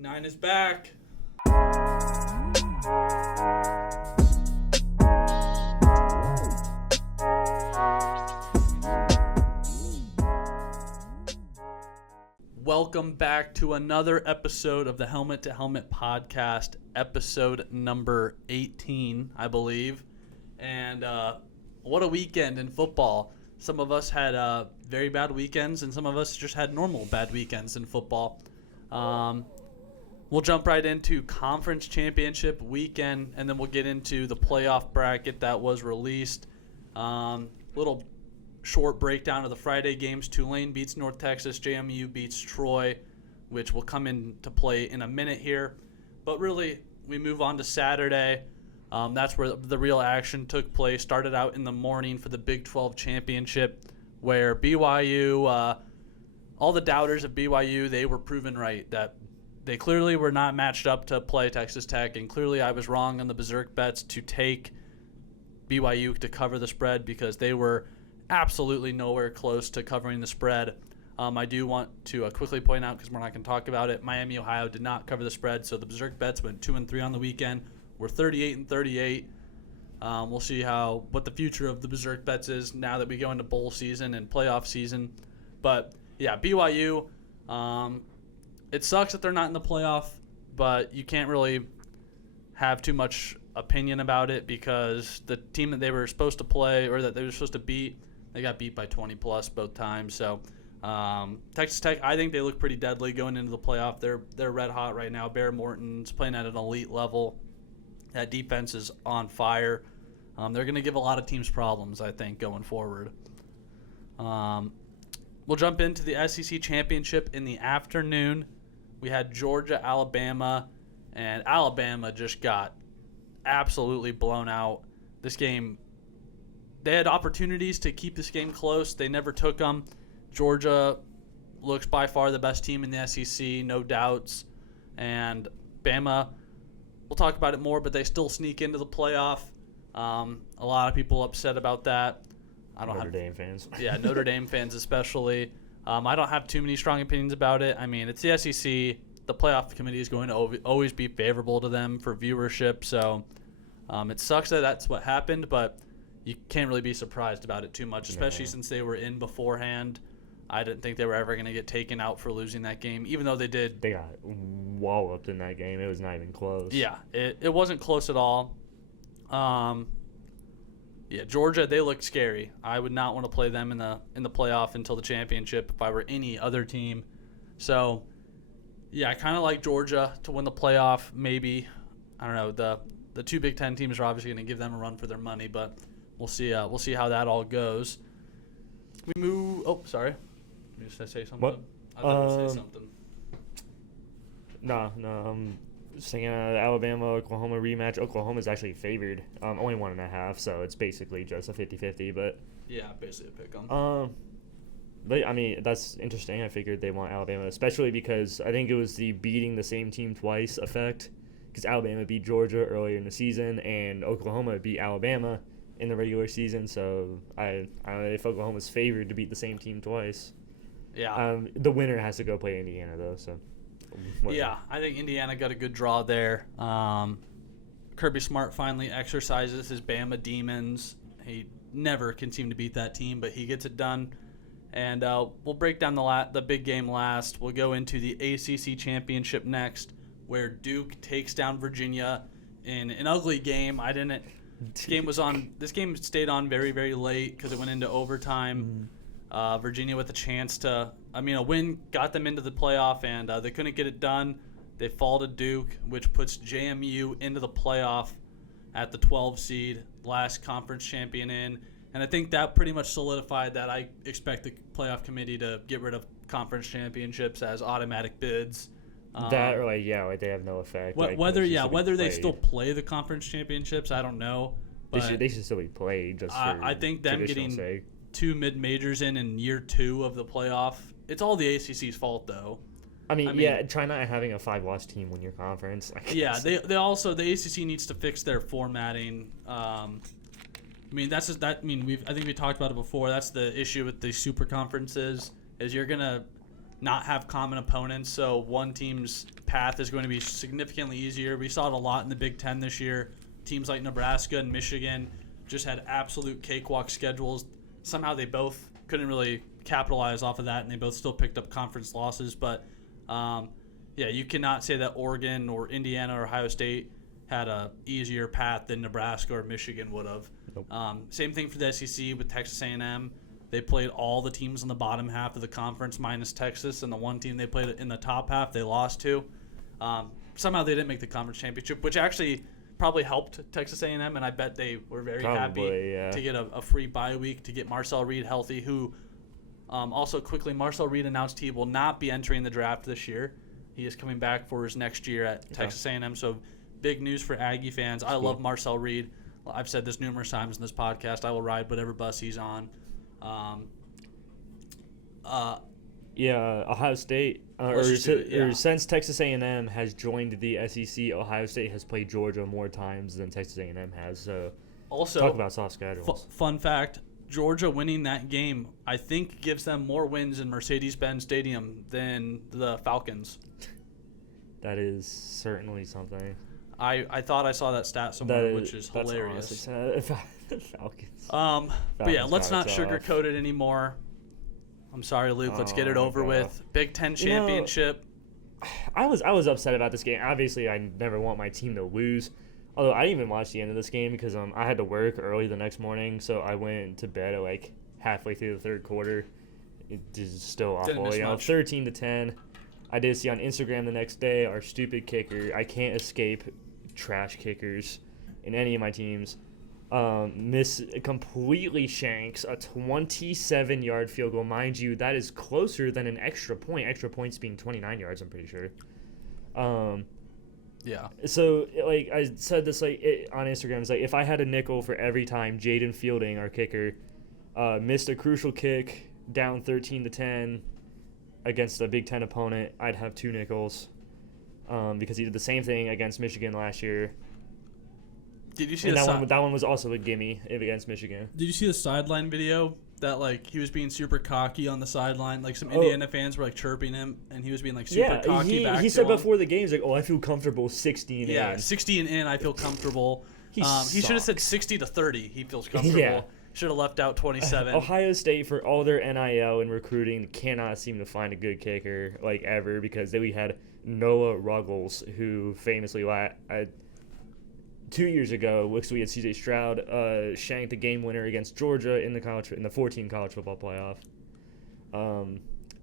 9 is back. Welcome back to another episode of the Helmet to Helmet podcast, episode number 18, I believe. And what a weekend in football. Some of us had very bad weekends, and some of us just had normal bad weekends in football. We'll jump right into conference championship weekend, and then we'll get into the playoff bracket that was released. Little short breakdown of the Friday games. Tulane beats North Texas. JMU beats Troy, which will come into play in a minute here. But really, we move on to Saturday. That's where the real action took place. Started out in the morning for the Big 12 championship, where BYU, all the doubters of BYU, they were proven right that they clearly were not matched up to play Texas Tech, and clearly I was wrong on the berserk bets to take BYU to cover the spread because they were absolutely nowhere close to covering the spread. I do want to quickly point out, because we're not going to talk about it, Miami, Ohio did not cover the spread, so the berserk bets went 2-3 on the weekend. We're 38-38. We'll see what the future of the berserk bets is now that we go into bowl season and playoff season. But yeah, BYU, it sucks that they're not in the playoff, but you can't really have too much opinion about it because the team that they were supposed to play or that they were supposed to beat, they got beat by 20 plus both times. So Texas Tech, I think they look pretty deadly going into the playoff. They're red hot right now. Bear Morton's playing at an elite level. That defense is on fire. They're going to give a lot of teams problems, I think, going forward. We'll jump into the SEC championship in the afternoon. We had Georgia, Alabama, and Alabama just got absolutely blown out. This game, they had opportunities to keep this game close. They never took them. Georgia looks by far the best team in the SEC, no doubts. And Bama, we'll talk about it more, but they still sneak into the playoff. A lot of people upset about that. Notre Dame fans. Yeah, Notre Dame fans especially. I don't have too many strong opinions about it. I mean, it's the SEC. The playoff committee is going to always be favorable to them for viewership. So it sucks that that's what happened, but you can't really be surprised about it too much, especially since they were in beforehand. I didn't think they were ever going to get taken out for losing that game, even though they did. They got walloped in that game. It was not even close. Yeah, it wasn't close at all. Yeah, Georgia, they look scary. I would not want to play them in the playoff until the championship if I were any other team. So, yeah, I kind of like Georgia to win the playoff. Maybe, I don't know. The two Big Ten teams are obviously going to give them a run for their money, but we'll see. We'll see how that all goes. We move. Oh, sorry. You just say something. What? I thought you were say something. No. Saying Alabama Oklahoma rematch. Oklahoma's actually favored, only 1.5, so it's basically just a 50-50. But yeah, basically a pick 'em. But I mean that's interesting. I figured they want Alabama, especially because I think it was the beating the same team twice effect. Because Alabama beat Georgia earlier in the season, and Oklahoma beat Alabama in the regular season. So I don't know if Oklahoma's favored to beat the same team twice. Yeah. The winner has to go play Indiana though. So. Whatever. Yeah, I think Indiana got a good draw there. Kirby Smart finally exercises his Bama demons. He never can seem to beat that team, but he gets it done. And we'll break down the big game last. We'll go into the ACC championship next, where Duke takes down Virginia in an ugly game. This game stayed on very, very late because it went into overtime. Virginia with a chance a win got them into the playoff, and they couldn't get it done. They fall to Duke, which puts JMU into the playoff at the 12 seed, last conference champion in. And I think that pretty much solidified that I expect the playoff committee to get rid of conference championships as automatic bids. That or they have no effect. Whether they still play the conference championships, I don't know. But they should still be played just for I think them getting sake. 2 mid-majors in year 2 of the playoff, it's all the ACC's fault though. I mean, try not having a 5-loss team win your conference. Yeah, they also, the ACC needs to fix their formatting. I think we talked about it before. That's the issue with the super conferences, is you're gonna not have common opponents, so one team's path is going to be significantly easier. We saw it a lot in the Big Ten this year. Teams like Nebraska and Michigan just had absolute cakewalk schedules. Somehow they both couldn't really capitalize off of that, and they both still picked up conference losses. But, you cannot say that Oregon or Indiana or Ohio State had a easier path than Nebraska or Michigan would have. Nope. Same thing for the SEC with Texas A&M. They played all the teams in the bottom half of the conference minus Texas, and the one team they played in the top half they lost to. Somehow they didn't make the conference championship, which actually probably helped Texas A&M, and I bet they were very happy to get a free bye week to get Marcel Reed healthy, who also quickly Marcel Reed announced he will not be entering the draft this year. He is coming back for his next year at Texas A&M, so big news for Aggie fans. I love Marcel Reed. I've said this numerous times in this podcast. I will ride whatever bus he's on. Ohio State, since Texas A&M has joined the SEC, Ohio State has played Georgia more times than Texas A&M has. So, also talk about soft schedules. Fun fact: Georgia winning that game, I think, gives them more wins in Mercedes-Benz Stadium than the Falcons. That is certainly something. I thought I saw that stat somewhere, which is hilarious. Falcons. But yeah, let's not sugarcoat it anymore. I'm sorry, Luke. Let's get it over with. Big Ten championship. I was upset about this game. Obviously, I never want my team to lose. Although I didn't even watch the end of this game because I had to work early the next morning, so I went to bed at like halfway through the third quarter. It is still awful. 13-10. I did see on Instagram the next day our stupid kicker. I can't escape trash kickers in any of my teams. Completely shanks a 27-yard field goal. Mind you, that is closer than an extra point. Extra points being 29 yards, I'm pretty sure. Yeah. So, like, I said this on Instagram. It's like, if I had a nickel for every time Jaden Fielding, our kicker, missed a crucial kick down 13-10 against a Big Ten opponent, I'd have 2 nickels because he did the same thing against Michigan last year. Did you see that one was also a gimme against Michigan. Did you see the sideline video that, like, he was being super cocky on the sideline? Like, some Indiana fans were, like, chirping him, and he was being, like, super cocky back to him. He said before the game, he's like, I feel comfortable 60 and in. Yeah, 60 and in, I feel comfortable. He should have said 60-30. He feels comfortable. Yeah. Should have left out 27. Ohio State, for all their NIL and recruiting, cannot seem to find a good kicker, like, ever, because we had Noah Ruggles, who famously 2 years ago, we had C.J. Stroud shanked the game winner against Georgia in the 14 college football playoff.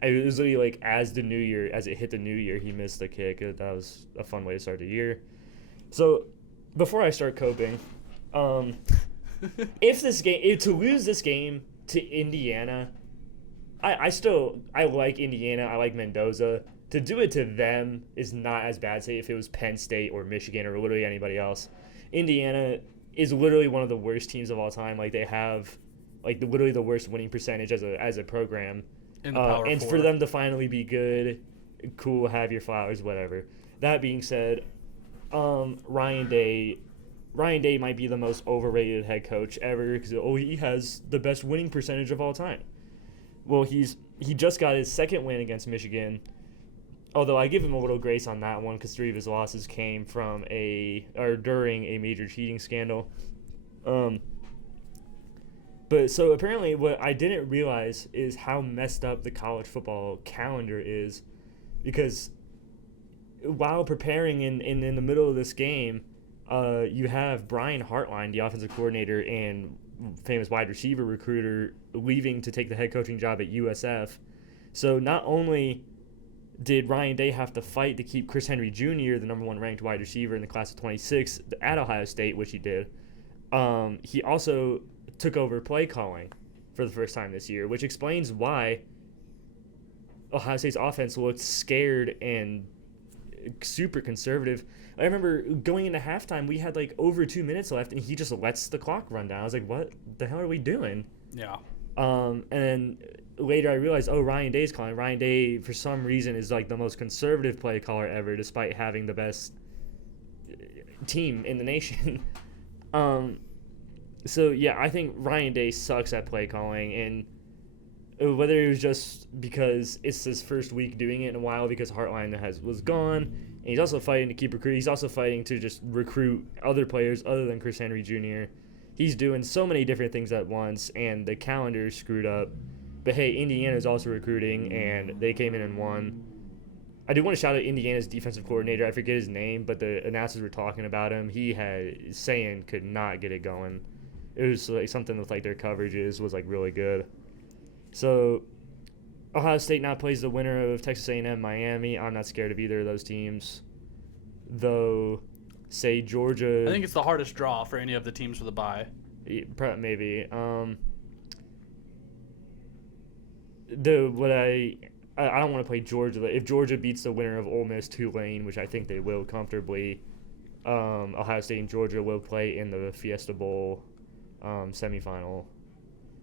It was literally like as it hit the new year, he missed the kick. That was a fun way to start the year. So before I start coping, if to lose this game to Indiana, I like Indiana. I like Mendoza. To do it to them is not as bad. Say if it was Penn State or Michigan or literally anybody else. Indiana is literally one of the worst teams of all time. Like, they have literally the worst winning percentage as a program. In the Power and 4. For them to finally be good, cool, have your flowers, whatever. That being said, Ryan Day might be the most overrated head coach ever because he has the best winning percentage of all time. Well, he just got his second win against Michigan. Although I give him a little grace on that one because 3 of his losses came from during a major cheating scandal. But so apparently what I didn't realize is how messed up the college football calendar is, because while preparing in the middle of this game, you have Brian Hartline, the offensive coordinator and famous wide receiver recruiter, leaving to take the head coaching job at USF. So not only did Ryan Day have to fight to keep Chris Henry Jr., the number 1 ranked wide receiver in the class of 26, at Ohio State, which he did, he also took over play calling for the first time this year, which explains why Ohio State's offense looked scared and super conservative. I remember going into halftime, we had like over 2 minutes left, and he just lets the clock run down. I was like, what the hell are we doing? Yeah. And then later I realized, Ryan Day's calling. Ryan Day, for some reason, is like the most conservative play caller ever, despite having the best team in the nation. So yeah, I think Ryan Day sucks at play calling, and whether it was just because it's his first week doing it in a while because Hartline was gone, and he's also fighting to keep recruiting. He's also fighting to just recruit other players other than Chris Henry Jr. He's doing so many different things at once, and the calendar is screwed up. But hey, Indiana's also recruiting, and they came in and won. I do want to shout out Indiana's defensive coordinator. I forget his name, but the announcers were talking about him. He had saying could not get it going. It was like something with like their coverages was like really good. So Ohio State now plays the winner of Texas A&M Miami. I'm not scared of either of those teams, though. Say Georgia. I think it's the hardest draw for any of the teams with a bye. Maybe. I don't want to play Georgia. If Georgia beats the winner of Ole Miss Tulane, which I think they will comfortably, Ohio State and Georgia will play in the Fiesta Bowl semifinal,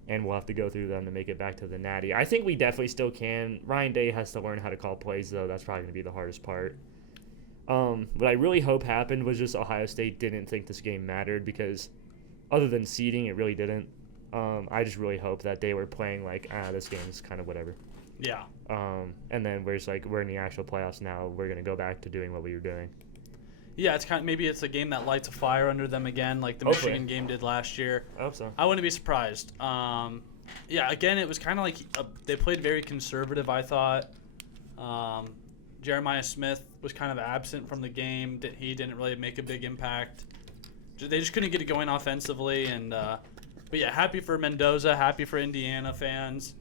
and we'll have to go through them to make it back to the Natty. I think we definitely still can. Ryan Day has to learn how to call plays, though. That's probably going to be the hardest part. What I really hope happened was just Ohio State didn't think this game mattered because other than seeding, it really didn't. I just really hope that they were playing like, this game is kind of whatever. Yeah. And then we're in the actual playoffs now. We're going to go back to doing what we were doing. Yeah, it's maybe it's a game that lights a fire under them again, like the Hopefully. Michigan game did last year. I hope so. I wouldn't be surprised. Yeah, again, it was kind of like they played very conservative, I thought. Jeremiah Smith was kind of absent from the game. He didn't really make a big impact. They just couldn't get it going offensively. And but yeah, happy for Mendoza, happy for Indiana fans.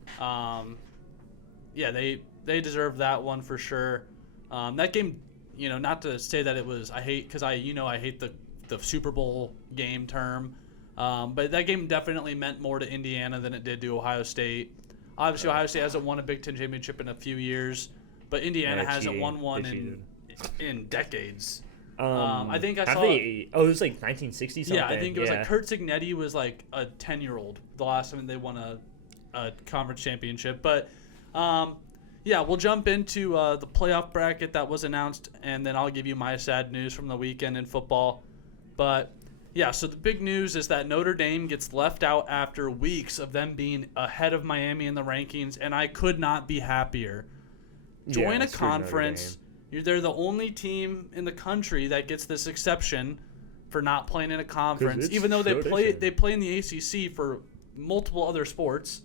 Yeah, they deserve that one for sure. That game, not to say that it was I hate the Super Bowl game term, but that game definitely meant more to Indiana than it did to Ohio State. Obviously, Ohio State hasn't won a Big Ten championship in a few years, but Indiana hasn't won one in decades. I think I saw. It was like 1960 something. Yeah, I think it was like Kurt Signetti was like a 10-year-old the last time they won a conference championship. But yeah, we'll jump into the playoff bracket that was announced, and then I'll give you my sad news from the weekend in football. But yeah, so the big news is that Notre Dame gets left out after weeks of them being ahead of Miami in the rankings, and I could not be happier. Join a conference. They're the only team in the country that gets this exception for not playing in a conference, even though they play in the ACC for multiple other sports,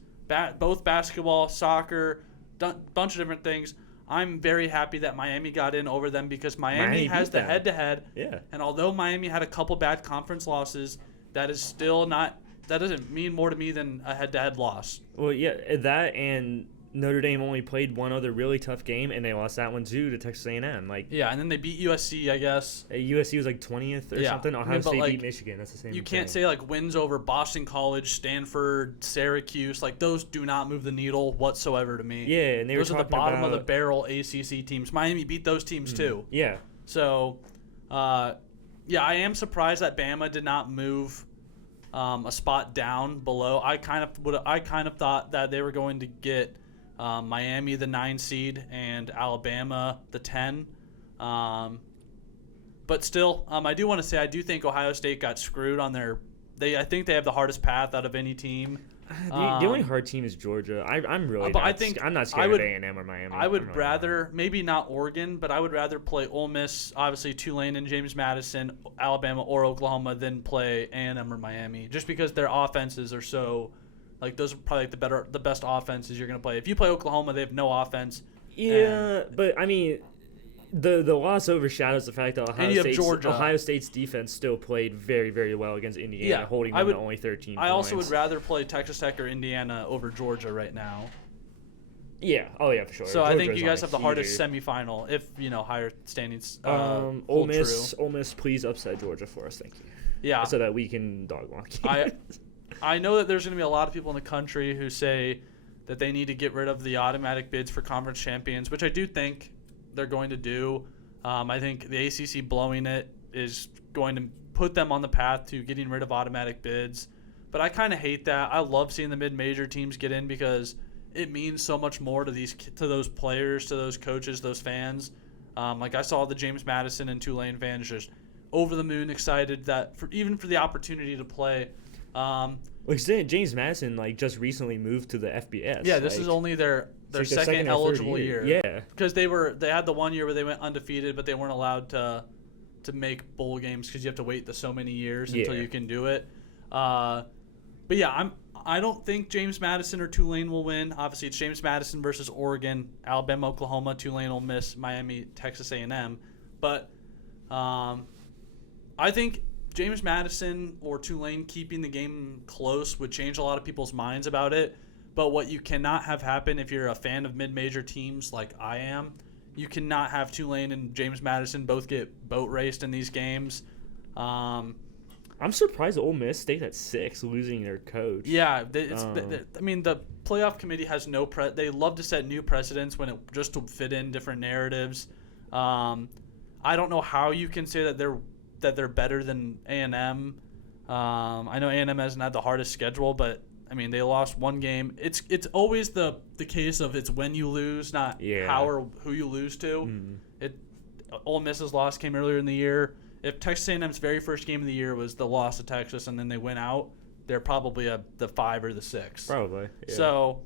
both basketball, soccer, bunch of different things. I'm very happy that Miami got in over them because Miami has the head-to-head. Yeah. And although Miami had a couple bad conference losses, that doesn't mean more to me than a head-to-head loss. Well, yeah, that and Notre Dame only played one other really tough game, and they lost that one too to Texas A&M. Yeah, and then they beat USC, I guess. USC was like 20th or something. Ohio State beat Michigan. That's the same thing. You can't say wins over Boston College, Stanford, Syracuse. Those do not move the needle whatsoever to me. Yeah, and those are the bottom of the barrel ACC teams. Miami beat those teams too. Yeah. So, yeah, I am surprised that Bama did not move a spot down below. I kind of thought that they were going to get Miami the 9 seed and Alabama the 10. But still, I do want to say I do think Ohio State got screwed on I think they have the hardest path out of any team. The only hard team is Georgia. I'm not scared of A&M or Miami. I would rather, maybe not Oregon, but I would rather play Ole Miss, obviously Tulane and James Madison, Alabama or Oklahoma than play A&M or Miami, just because their offenses are so. Those are probably the best offenses you're going to play. If you play Oklahoma, they have no offense. Yeah, but I mean, the loss overshadows the fact that Ohio State's defense still played very, very well against Indiana, holding them to only 13 points. I also would rather play Texas Tech or Indiana over Georgia right now. Yeah. Oh, yeah, for sure. So I think you guys have the hardest semifinal if, higher standings Ole Miss, please upset Georgia for us. Thank you. Yeah. So that we can dog walk you. I know that there's going to be a lot of people in the country who say that they need to get rid of the automatic bids for conference champions, which I do think they're going to do. I think the ACC blowing it is going to put them on the path to getting rid of automatic bids. But I kind of hate that. I love seeing the mid-major teams get in because it means so much more to those players, to those coaches, those fans. I saw the James Madison and Tulane fans just over the moon excited that even for the opportunity to play Like James Madison just recently moved to the FBS. Yeah, this is only their second eligible year. Yeah, because they had the 1 year where they went undefeated, but they weren't allowed to make bowl games because you have to wait so many years until you can do it. But yeah, I don't think James Madison or Tulane will win. Obviously, it's James Madison versus Oregon, Alabama, Oklahoma, Tulane, Ole Miss, Miami, Texas A&M. But I think James Madison or Tulane keeping the game close would change a lot of people's minds about it. But what you cannot have happen if you're a fan of mid-major teams like I am, you cannot have Tulane and James Madison both get boat raced in these games. I'm surprised Ole Miss stayed at 6, losing their coach. Yeah, I mean, the playoff committee has they love to set new precedents when it just to fit in different narratives. I don't know how you can say that they're better than A&M. I know A&M hasn't had the hardest schedule, but I mean they lost one game. It's always the case of it's when you lose, not how or who you lose to. Ole Miss's loss came earlier in the year. If Texas A&M's very first game of the year was the loss to Texas and then they went out, they're probably the 5 or the 6. Probably. Yeah. So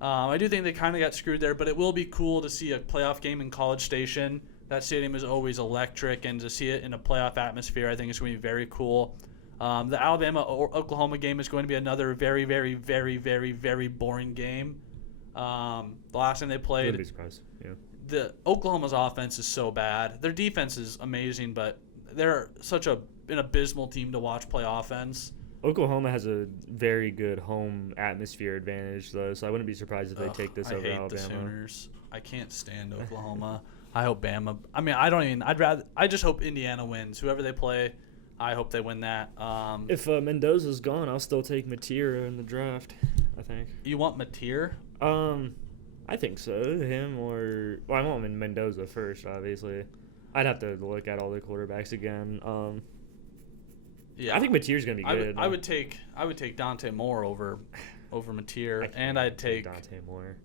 I do think they kind of got screwed there, but it will be cool to see a playoff game in College Station. That stadium is always electric, and to see it in a playoff atmosphere, I think it's going to be very cool. The Alabama-Oklahoma game is going to be another very, very, very, very, very boring game. The last time they played, Wouldn't be surprised. Yeah. The Oklahoma's offense is so bad. Their defense is amazing, but they're such an abysmal team to watch play offense. Oklahoma has a very good home atmosphere advantage, though, so I wouldn't be surprised if they take this over Alabama. I hate the Sooners. I can't stand Oklahoma. I hope Bama. I mean, I just hope Indiana wins. Whoever they play, I hope they win that. If Mendoza's gone, I'll still take Matera in the draft, I think. You want Mateer? I think so. Him or... Well, I want Mendoza first, obviously. I'd have to look at all the quarterbacks again. Yeah, I think Mateer's going to be good. I would take Dante Moore over Mateer, and I'd take Dante Moore.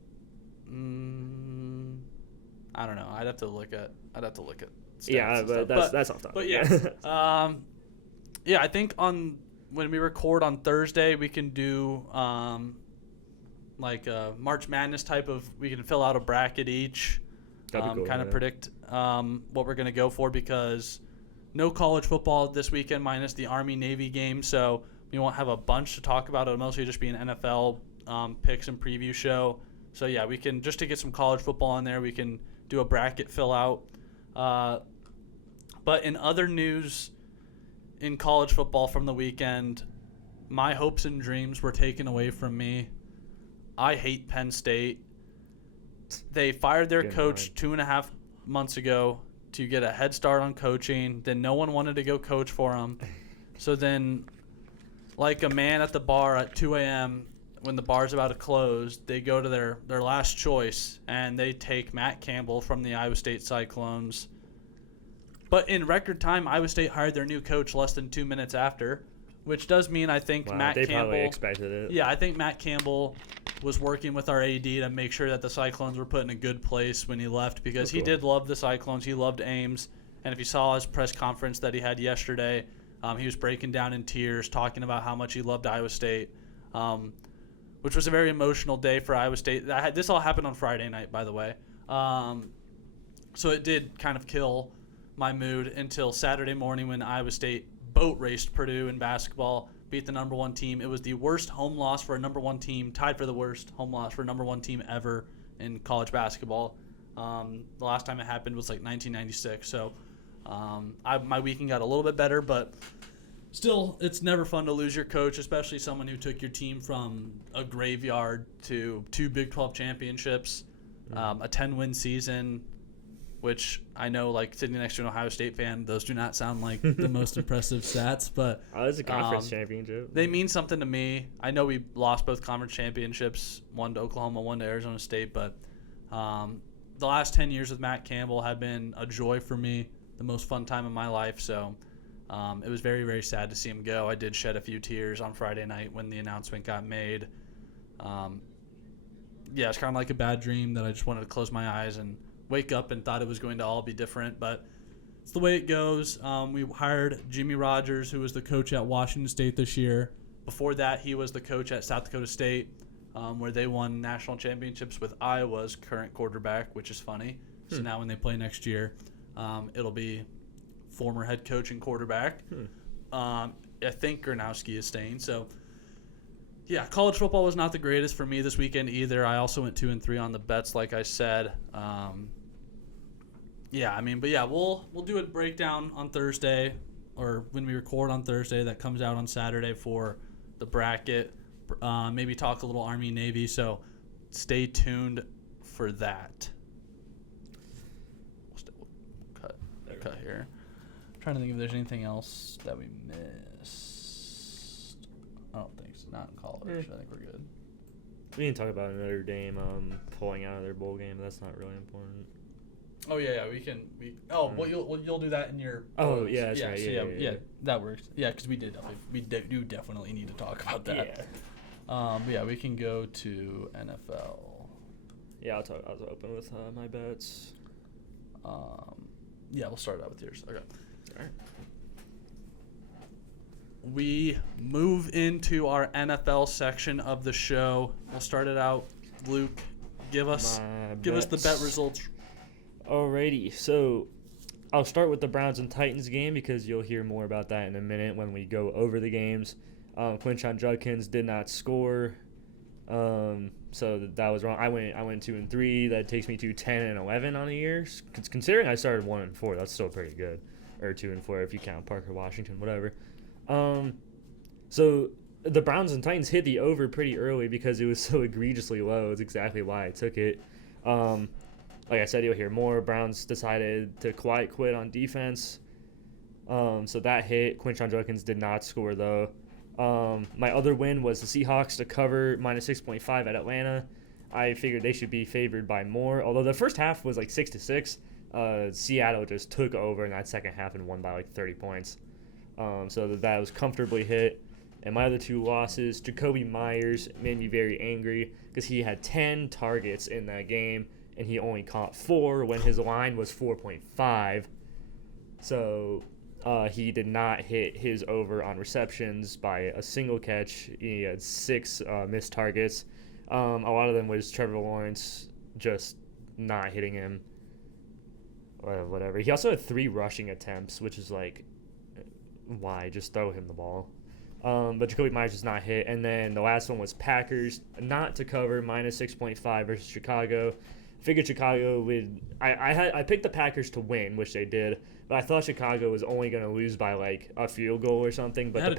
I don't know. I'd have to look at stats. Yeah, but that's off topic. But yeah, yeah. I think when we record on Thursday, we can do like a March Madness type of. We can fill out a bracket each, Cool, kind of predict what we're gonna go for, because no college football this weekend minus the Army-Navy game, so we won't have a bunch to talk about. It'll mostly just be an NFL picks and preview show. So yeah, we can, just to get some college football in there, we can do a bracket fill out. But in other news in college football from the weekend, my hopes and dreams were taken away from me. I hate Penn State. They fired their coach 2.5 months ago to get a head start on coaching. Then no one wanted to go coach for him. So then, like a man at the bar at 2 a.m., when the bar's about to close, they go to their last choice, and they take Matt Campbell from the Iowa State Cyclones. But in record time, Iowa State hired their new coach less than 2 minutes after, which does mean I think Matt Campbell... They probably expected it. Yeah, I think Matt Campbell was working with our AD to make sure that the Cyclones were put in a good place when he left, because he did love the Cyclones. He loved Ames. And if you saw his press conference that he had yesterday, he was breaking down in tears, talking about how much he loved Iowa State, which was a very emotional day for Iowa State. This all happened on Friday night, by the way. So it did kind of kill my mood until Saturday morning when Iowa State boat raced Purdue in basketball, beat the number one team. It was the worst home loss for a number one team, tied for the worst home loss for a number one team ever in college basketball. The last time it happened was like 1996. So my weekend got a little bit better, but still, it's never fun to lose your coach, especially someone who took your team from a graveyard to 2 Big 12 championships, a 10-win season, which I know, like, sitting next to an Ohio State fan, those do not sound like the most impressive stats. But it's a conference championship. They mean something to me. I know we lost both conference championships, one to Oklahoma, one to Arizona State, but the last 10 years with Matt Campbell have been a joy for me, the most fun time of my life. So it was very, very sad to see him go. I did shed a few tears on Friday night when the announcement got made. Yeah, it's kind of like a bad dream that I just wanted to close my eyes and wake up and thought it was going to all be different, but it's the way it goes. We hired Jimmy Rogers, who was the coach at Washington State this year, Before that, he was the coach at South Dakota State, where they won national championships with Iowa's current quarterback, which is funny. So now when they play next year, it'll be former head coach and quarterback. I think Gronowski is staying. So, yeah, college football was not the greatest for me this weekend either. I also went 2-3 on the bets, like I said. We'll do a breakdown on Thursday, or when we record on Thursday. That comes out on Saturday for the bracket. Maybe talk a little Army Navy. So, stay tuned for that. Cut here. I'm trying to think if there's anything else that we missed. I don't think so. Not in college. I think we're good. We can talk about Notre Dame pulling out of their bowl game. But that's not really important. Oh yeah, we can. You'll do that in your. Oh yeah, that's right. Yeah, that works. Yeah, because we do definitely need to talk about that. Yeah. We can go to NFL. Yeah, I'll open with my bets. Yeah, we'll start out with yours. Okay. All right. We move into our NFL section of the show. We'll start it out. Luke, give us the bet results. Alrighty, so I'll start with the Browns and Titans game because you'll hear more about that in a minute when we go over the games. Quinshon Judkins did not score, so that was wrong. I went 2-3. That takes me to 10-11 on the year. Considering I started 1-4, that's still pretty good. Or 2-4 if you count Parker Washington, whatever. So the Browns and Titans hit the over pretty early because it was so egregiously low. It's exactly why I took it. Like I said, you'll hear more. Browns decided to quiet quit on defense. So that hit. Quinshon Judkins did not score, though. My other win was the Seahawks to cover -6.5 at Atlanta. I figured they should be favored by more. Although the first half was like 6-6. Seattle just took over in that second half and won by like 30 points. So that was comfortably hit. And my other two losses, Jacoby Myers made me very angry because he had 10 targets in that game. And he only caught 4 when his line was 4.5. So he did not hit his over on receptions by a single catch. He had 6 missed targets. A lot of them was Trevor Lawrence just not hitting him. Or whatever. He also had 3 rushing attempts, which is like, why? Just throw him the ball. But Jacoby Myers was not hit. And then the last one was Packers not to cover -6.5 versus Chicago. Figured Chicago would. I picked the Packers to win, which they did, but I thought Chicago was only going to lose by like a field goal or something. But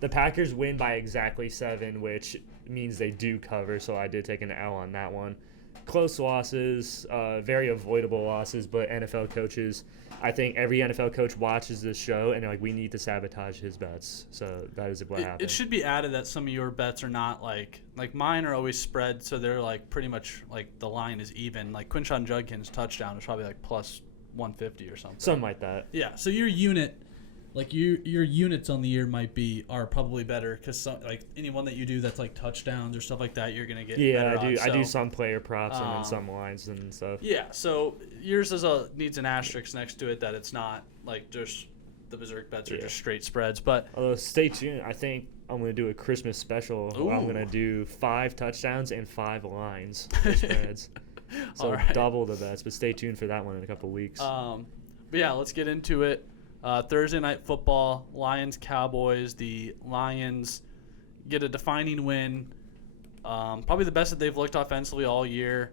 the Packers win by exactly 7, which means they do cover. So I did take an L on that one. Close losses, very avoidable losses, but NFL coaches. I think every NFL coach watches this show and they're like, we need to sabotage his bets. So that is what happened. It should be added that some of your bets are not like mine are always spread, so they're like pretty much like the line is even. Like Quinshon Judkins' touchdown is probably like plus 150 or something. Something like that. Yeah. So your unit, like your units on the year are probably better because like anyone that you do that's like touchdowns or stuff like that, you're gonna get. Yeah, better I do some player props and then some lines and stuff. Yeah, so yours needs an asterisk next to it that it's not like just the Berserk bets are just straight spreads. But stay tuned. I think I'm gonna do a Christmas special. Ooh. I'm gonna do 5 touchdowns and 5 lines for spreads. So right. Double the bets, but stay tuned for that one in a couple of weeks. But yeah, let's get into it. Thursday night football, Lions-Cowboys. The Lions get a defining win, probably the best that they've looked offensively all year.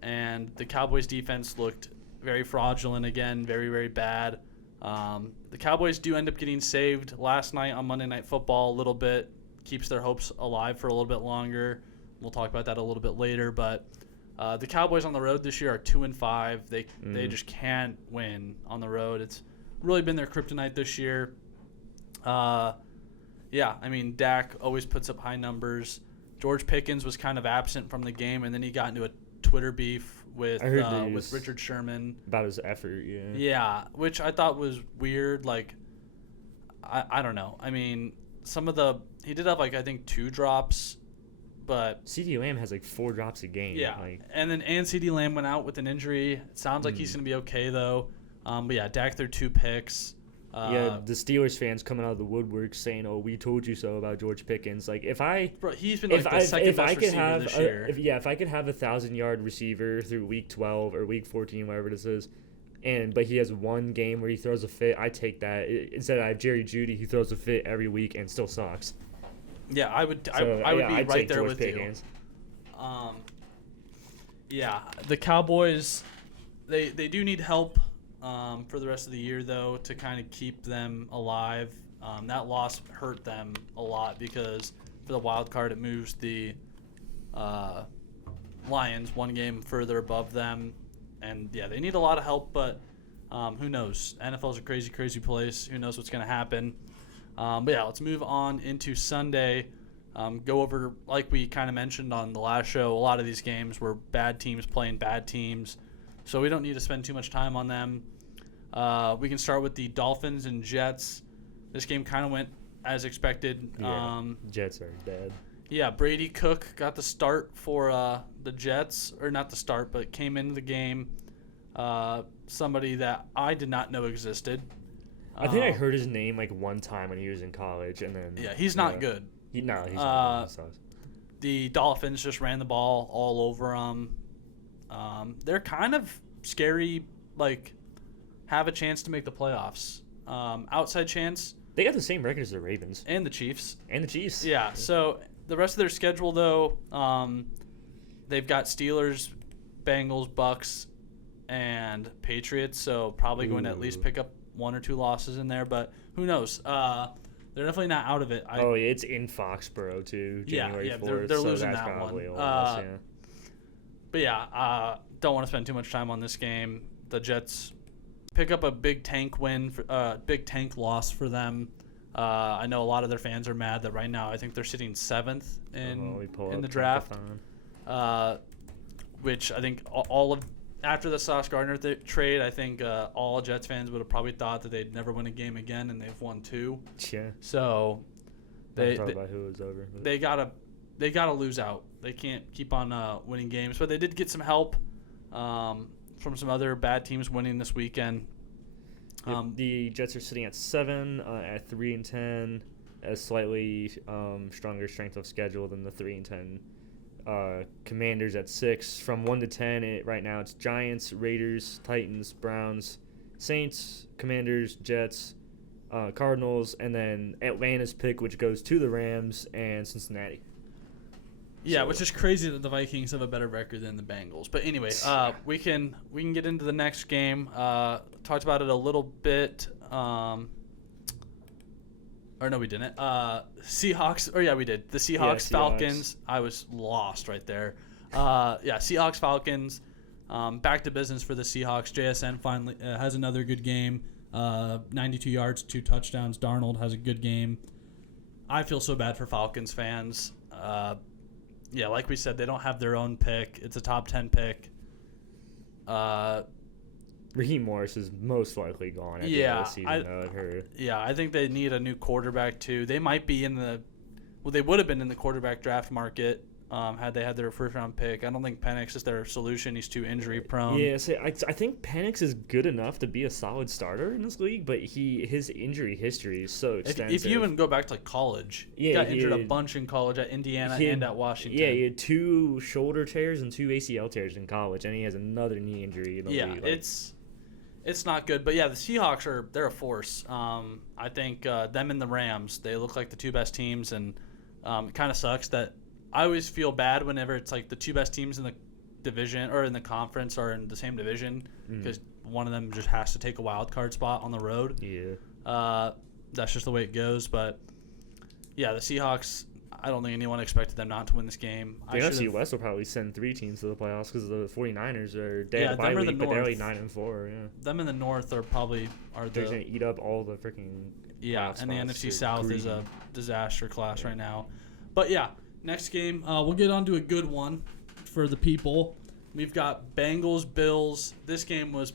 And the Cowboys' defense looked very fraudulent again, very, very bad. The Cowboys do end up getting saved last night on Monday Night Football a little bit, keeps their hopes alive for a little bit longer. We'll talk about that a little bit later. But the Cowboys on the road this year are 2-5. They just can't win on the road. It's really been their kryptonite this year. Dak always puts up high numbers. George Pickens was kind of absent from the game, and then he got into a Twitter beef with Richard Sherman about his effort. Yeah, which I thought was weird. Like, I don't know. I mean, he did have I think 2 drops, but CeeDee Lamb has 4 drops a game. Yeah, and CeeDee Lamb went out with an injury. It sounds like he's gonna be okay though. But yeah, Dak threw 2 picks. The Steelers fans coming out of the woodwork saying, "Oh, we told you so" about George Pickens. Like he's been like the second best receiver this year. If I could have a 1,000-yard receiver through week 12 or week 14, whatever this is, but he has one game where he throws a fit, I take that. Instead, I have Jerry Jeudy who throws a fit every week and still sucks. Yeah, I would. I would be right there with Pickens. You. The Cowboys, they do need help. For the rest of the year, though, to kind of keep them alive. That loss hurt them a lot because for the wild card, it moves the Lions one game further above them. And, yeah, they need a lot of help, but who knows? NFL's a crazy, crazy place. Who knows what's going to happen? But, yeah, let's move on into Sunday. Go over, like we kind of mentioned on the last show, a lot of these games were bad teams playing bad teams. So we don't need to spend too much time on them. We can start with the Dolphins and Jets. This game kind of went as expected. Jets are dead. Yeah, Brady Cook got the start for the Jets, or not the start, but came into the game. Somebody that I did not know existed. I think I heard his name like one time when he was in college, and then he's not good. He's not good. The Dolphins just ran the ball all over him. They're kind of scary, have a chance to make the playoffs. Outside chance. They got the same record as the Ravens. And the Chiefs. Yeah, so the rest of their schedule, though, they've got Steelers, Bengals, Bucks, and Patriots, so probably going to at least pick up one or two losses in there, but who knows? They're definitely not out of it. It's in Foxborough, too, January 4th. They're losing that one. But don't want to spend too much time on this game. The Jets pick up a big tank loss for them. I know a lot of their fans are mad that right now I think they're sitting 7th in the draft, which I think after the Sauce Gardner trade, I think all Jets fans would have probably thought that they'd never win a game again, and they've won 2. Yeah. So they about who was over. They gotta lose out. They can't keep on winning games, but they did get some help from some other bad teams winning this weekend. The Jets are sitting at 7 at 3-10, a slightly stronger strength of schedule than the 3-10 Commanders at 6. From 1 to 10, right now it's Giants, Raiders, Titans, Browns, Saints, Commanders, Jets, Cardinals, and then Atlanta's pick, which goes to the Rams and Cincinnati. Yeah, which is crazy that the Vikings have a better record than the Bengals. But anyway, we can get into the next game. Talked about it a little bit. Or no, we didn't. Seahawks. Or yeah, we did. The Seahawks, Falcons. I was lost right there. Seahawks, Falcons. Back to business for the Seahawks. JSN finally has another good game. 92 yards, 2 touchdowns. Darnold has a good game. I feel so bad for Falcons fans. Like we said, they don't have their own pick. It's a top 10 pick. Raheem Morris is most likely gone at the end of the season, I've heard. Yeah, I think they need a new quarterback, too. They might be they would have been in the quarterback draft market had they had their first-round pick. I don't think Penix is their solution. He's too injury-prone. Yeah, I think Penix is good enough to be a solid starter in this league, but his injury history is so extensive. If you even go back to college, he got injured a bunch in college at Indiana and at Washington. Yeah, he had 2 shoulder tears and 2 ACL tears in college, and he has another knee injury in the league. It's not good. But, the Seahawks they're a force. I think them and the Rams, they look like the 2 best teams, and it kind of sucks that I always feel bad whenever it's like the 2 best teams in the division or in the conference are in the same division because one of them just has to take a wild card spot on the road. Yeah. That's just the way it goes. But, the Seahawks, I don't think anyone expected them not to win this game. The NFC West will probably send 3 teams to the playoffs because the 49ers are they have a bye week, but they're like 9-4. Yeah. Them in the North they're going to eat up all the freaking and the NFC South is a disaster class right now. But, next game, we'll get on to a good one for the people. We've got Bengals, Bills. This game was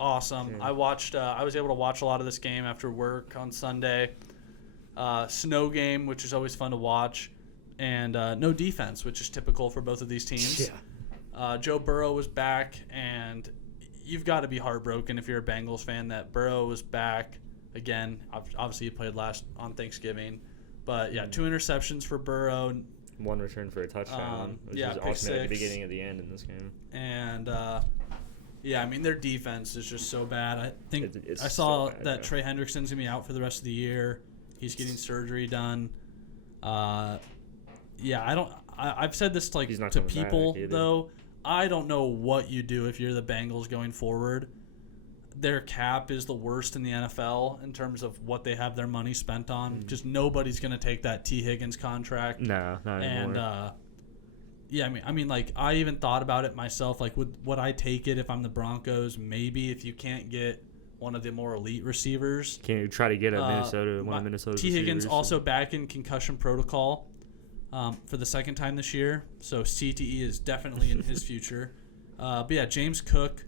awesome. Yeah. I was able to watch a lot of this game after work on Sunday. Snow game, which is always fun to watch, and no defense, which is typical for both of these teams. Yeah. Joe Burrow was back, and you've got to be heartbroken if you're a Bengals fan that Burrow was back Again, obviously he played last on Thanksgiving. But, yeah, 2 interceptions for Burrow. 1 return for a touchdown, which was pick ultimately at the 6. beginning of the end in this game. And, yeah, I mean, their defense is just so bad. I think It's I saw so bad, that yeah. Trey Hendrickson's going to be out for the rest of the year. He's getting surgery done. Yeah, I've said this He's not to coming back people, either. though. I don't know what you do if you're the Bengals going forward. Their cap is the worst in the NFL in terms of what they have their money spent on. Just nobody's going to take that T. Higgins contract. No, not And, anymore. yeah, I mean, like, I even thought about it myself. Like, would I take it if I'm the Broncos? Maybe if you can't get one of the more elite receivers. Can you try to get one of Minnesota's T. Higgins receivers? also back in concussion protocol for the second time this year. So CTE is definitely in his future. But, yeah, James Cook.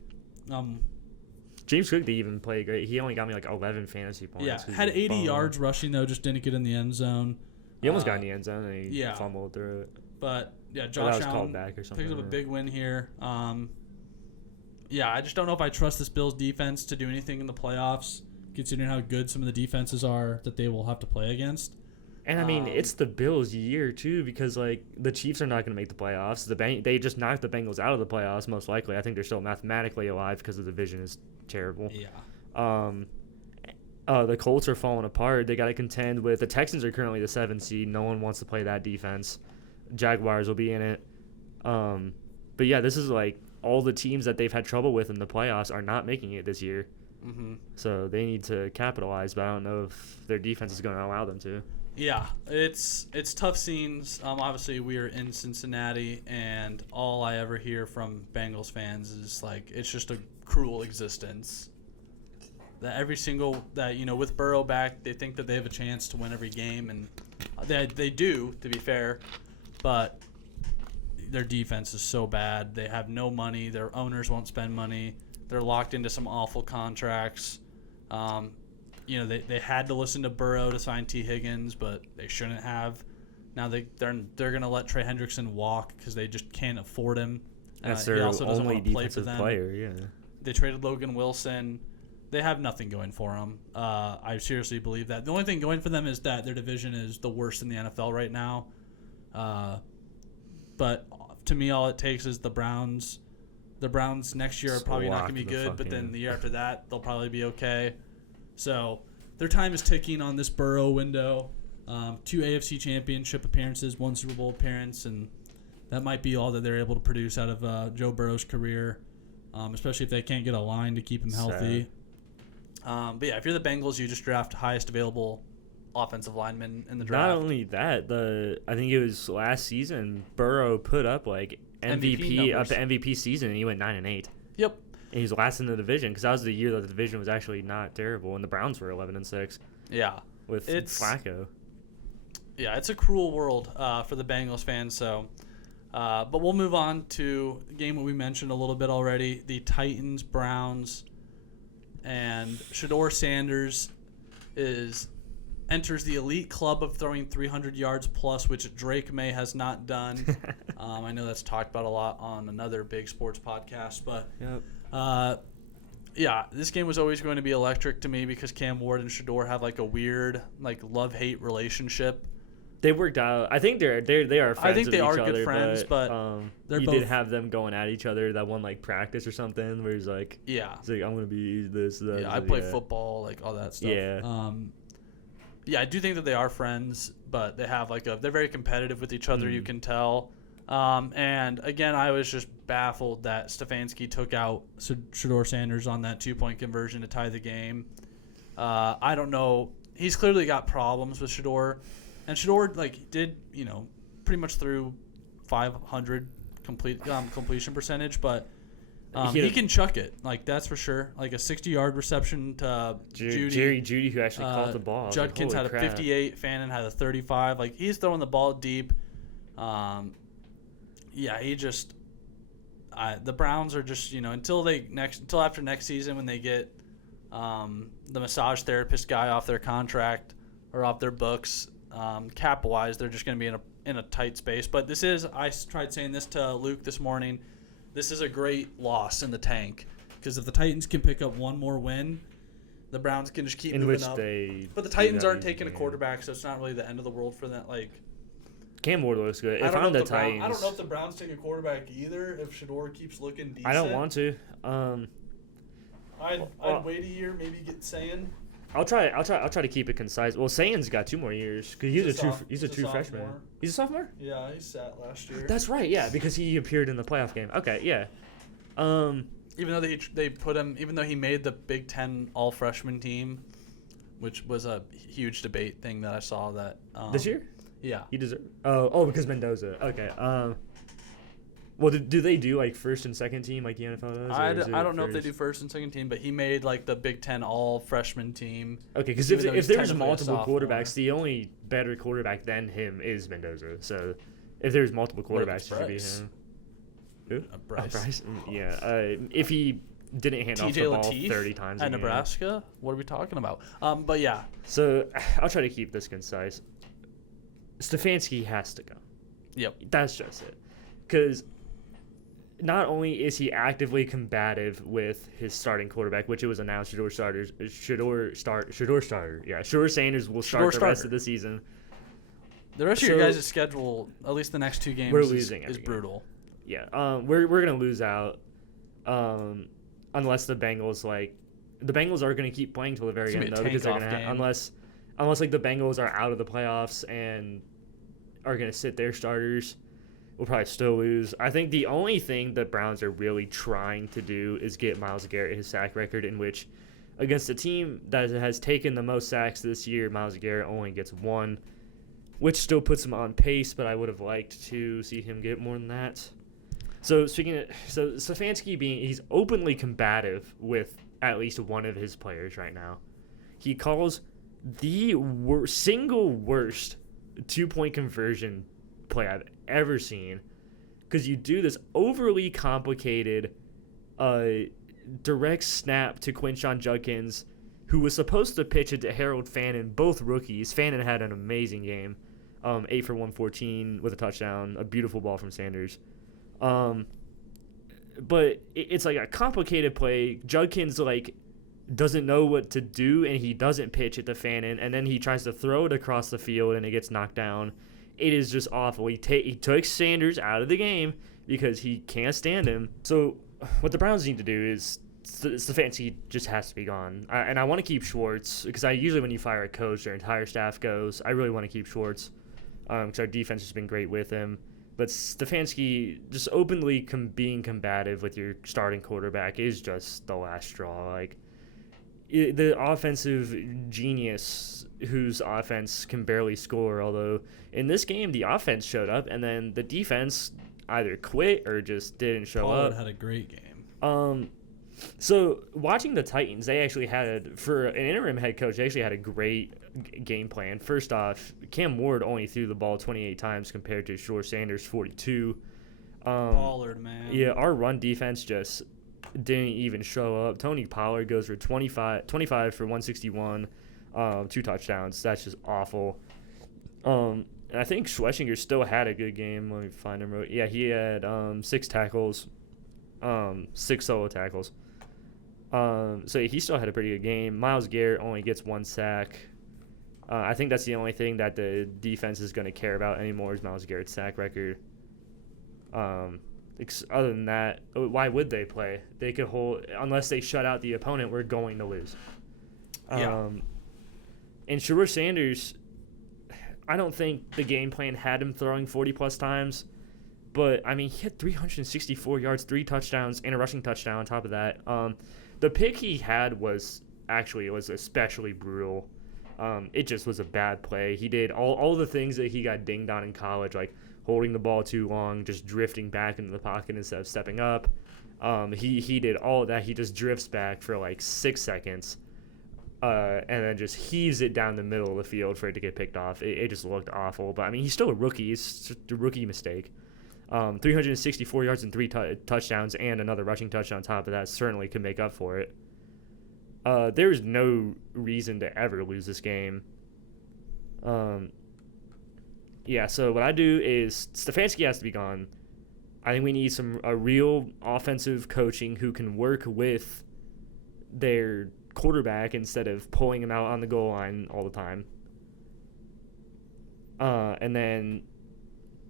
James Cook didn't even play great. He only got me like 11 fantasy points. Yeah, He's had a 80 bum. yards rushing, though, just didn't get in the end zone. He almost got in the end zone and he yeah. fumbled through it. But, yeah, That Josh was called Allen back or something. picks up a yeah. big win here. Yeah, I just don't know if I trust this Bills defense to do anything in the playoffs, considering how good some of the defenses are that they will have to play against. And I mean, it's the Bills' year too, because like the Chiefs are not going to make the playoffs. They just knocked the Bengals out of the playoffs, most likely. I think they're still mathematically alive because the division is terrible. Yeah. The Colts are falling apart. They got to contend with the Texans. Are currently the 7th seed. No one wants to play that defense. Jaguars will be in it. But yeah, this is like all the teams that they've had trouble with in the playoffs are not making it this year. Mm-hmm. So they need to capitalize, but I don't know if their defense is going to allow them to. Yeah, it's tough scenes. Obviously, we are in Cincinnati, and all I ever hear from Bengals fans is like it's just a cruel existence. That every single with Burrow back, they think that they have a chance to win every game, and they do, to be fair, but their defense is so bad. They have no money. Their owners won't spend money. They're locked into some awful contracts. They had to listen to Burrow to sign T. Higgins, but they shouldn't have. Now they're going to let Trey Hendrickson walk because they just can't afford him. That's He their also doesn't only want to play for defensive them. player, yeah. They traded Logan Wilson. They have nothing going for them. I seriously believe that. The only thing going for them is that their division is the worst in the NFL right now. But to me, all it takes is the Browns. The Browns next year are probably not going to be good, but then the year after that, they'll probably be okay. So their time is ticking on this Burrow window. 2 AFC Championship appearances, 1 Super Bowl appearance, and that might be all that they're able to produce out of Joe Burrow's career, especially if they can't get a line to keep him healthy. But yeah, if you're the Bengals, you just draft highest available offensive lineman in the draft. Not only that, I think it was last season, Burrow put up like MVP season, and he went 9-8. Yep. And he's last in the division because that was the year that the division was actually not terrible, and the Browns were 11-6. Yeah. With Flacco. Yeah, it's a cruel world for the Bengals fans. So, but we'll move on to the game that we mentioned a little bit already: the Titans, Browns, and Shedeur Sanders enters the elite club of throwing 300 yards plus, which Drake May has not done. I know that's talked about a lot on another big sports podcast, but. Yep. Yeah, this game was always going to be electric to me because Cam Ward and Shedeur have like a weird like love-hate relationship. They worked out. I think they are friends. I think they are good friends, but you did have them going at each other that one like practice or something where he's like, yeah, he's like, I'm gonna be this. That, yeah, I play football, like all that stuff. Yeah. Yeah, I do think that they are friends, but they have they're very competitive with each other. You can tell. And again, I was just baffled that Stefanski took out Shedeur Sanders on that 2-point conversion to tie the game. I don't know. He's clearly got problems with Shedeur, and Shedeur did pretty much through 500 completion percentage, but he can chuck it, that's for sure. Like a 60-yard reception to Jerry Jeudy, who actually caught the ball. Judkins had a 58. Fannin had a 35. He's throwing the ball deep. Yeah, he just the Browns are just until after next season when they get the massage therapist guy off their contract or off their books, cap wise they're just going to be in a tight space. But I tried saying this to Luke this morning. This is a great loss in the tank because if the Titans can pick up one more win, the Browns can just keep in moving which up. they. But the Titans aren't taking a quarterback, so it's not really the end of the world for that. Like, Cam Ward looks good. I If don't know I'm the if the Browns, Titans, I don't know if the Browns take a quarterback either. If Shador keeps looking decent, I don't want to. I'd wait a year, maybe get Sayan. I'll try to keep it concise. Well, Sayan's got 2 more years because he's a true freshman. sophomore. He's a sophomore. Yeah, he sat last year. That's right. Yeah, because he appeared in the playoff game. Okay, yeah. Even though they put him, even though he made the Big Ten All Freshman team, which was a huge debate thing that I saw that This year. Yeah. He deserved. Oh, because Mendoza. Okay. Well, do they do like first and second team like the NFL does? I don't know if they do first and second team, but he made like the Big Ten All Freshman team. Okay, because if there's multiple quarterbacks, the only better quarterback than him is Mendoza. So if there's multiple quarterbacks, it should be him. Who? Bryce. Yeah. If he didn't hand off the ball 30 times at Nebraska, what are we talking about? But yeah. So I'll try to keep this concise. Stefanski has to go. Yep. That's just it. Because not only is he actively combative with his starting quarterback, which it was announced Shador Sanders will start the rest of the season. The rest of your guys' schedule, at least the next 2 games, is brutal. Yeah, we're gonna lose out, unless the Bengals are gonna keep playing till the very end though, because they're gonna unless like the Bengals are out of the playoffs and are gonna sit their starters. We'll probably still lose. I think the only thing the Browns are really trying to do is get Myles Garrett his sack record, in which against a team that has taken the most sacks this year, Myles Garrett only gets 1, which still puts him on pace, but I would have liked to see him get more than that. So Stefanski he's openly combative with at least one of his players right now. He calls the single worst 2-point conversion play I've ever seen, because you do this overly complicated direct snap to Quinshon Judkins, who was supposed to pitch it to Harold Fannin, both rookies. Fannin had an amazing game, 8 for 114 with a touchdown, a beautiful ball from Sanders. But it's like a complicated play. Judkins doesn't know what to do, and he doesn't pitch it to Fannin, and then he tries to throw it across the field, and it gets knocked down. It is just awful. He took Sanders out of the game because he can't stand him. So what the Browns need to do is Stefanski just has to be gone. And I want to keep Schwartz, because usually when you fire a coach, their entire staff goes. I really want to keep Schwartz because our defense has been great with him. But Stefanski just openly being combative with your starting quarterback is just the last straw. The offensive genius whose offense can barely score, although in this game the offense showed up and then the defense either quit or just didn't show up. Pollard had a great game. So watching the Titans, they actually for an interim head coach, they actually had a great game plan. First off, Cam Ward only threw the ball 28 times compared to Shador Sanders' 42. Pollard, man. Yeah, our run defense just didn't even show up. Tony Pollard goes for 25 for 161, 2 touchdowns. That's just awful. And I think Schlesinger still had a good game. Let me find him. Yeah, he had 6 tackles, 6 solo tackles. So he still had a pretty good game. Myles Garrett only gets 1 sack. I think that's the only thing that the defense is going to care about anymore is Myles Garrett's sack record. Other than that, why would they play? They could hold unless they shut out the opponent. We're going to lose. Yeah. And Shador Sanders, I don't think the game plan had him throwing 40-plus times. But, I mean, he had 364 yards, 3 touchdowns, and a rushing touchdown on top of that. The pick he had was especially brutal. It just was a bad play. He did all the things that he got dinged on in college, like holding the ball too long, just drifting back into the pocket instead of stepping up. He did all of that. He just drifts back for 6 seconds and then just heaves it down the middle of the field for it to get picked off. It just looked awful. But, I mean, he's still a rookie. It's just a rookie mistake. 364 yards and 3 touchdowns and another rushing touchdown on top of that certainly could make up for it. There's no reason to ever lose this game. Yeah, so what I do is Stefanski has to be gone. I think we need a real offensive coaching who can work with their quarterback instead of pulling him out on the goal line all the time. And then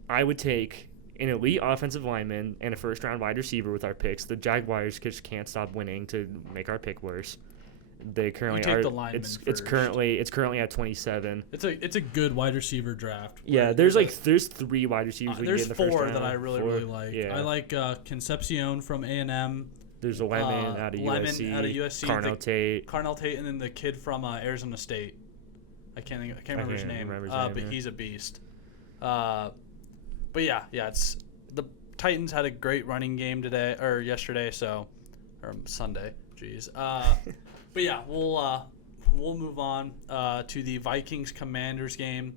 I would take an elite offensive lineman and a first-round wide receiver with our picks. The Jaguars just can't stop winning to make our pick worse. They currently you take the lineman it's first. currently at 27. It's a good wide receiver draft. Yeah, there's 3 wide receivers we can get in the first round. There's 4 that I really like. Yeah. I like Concepcion from A&M. There's a Lemon out of USC. Carnell Tate, and then the kid from Arizona State. I can't remember his name. But he's a beast. But yeah, it's the Titans had a great running game yesterday, or Sunday. Jeez. But yeah, we'll move on to the Vikings-Commanders game.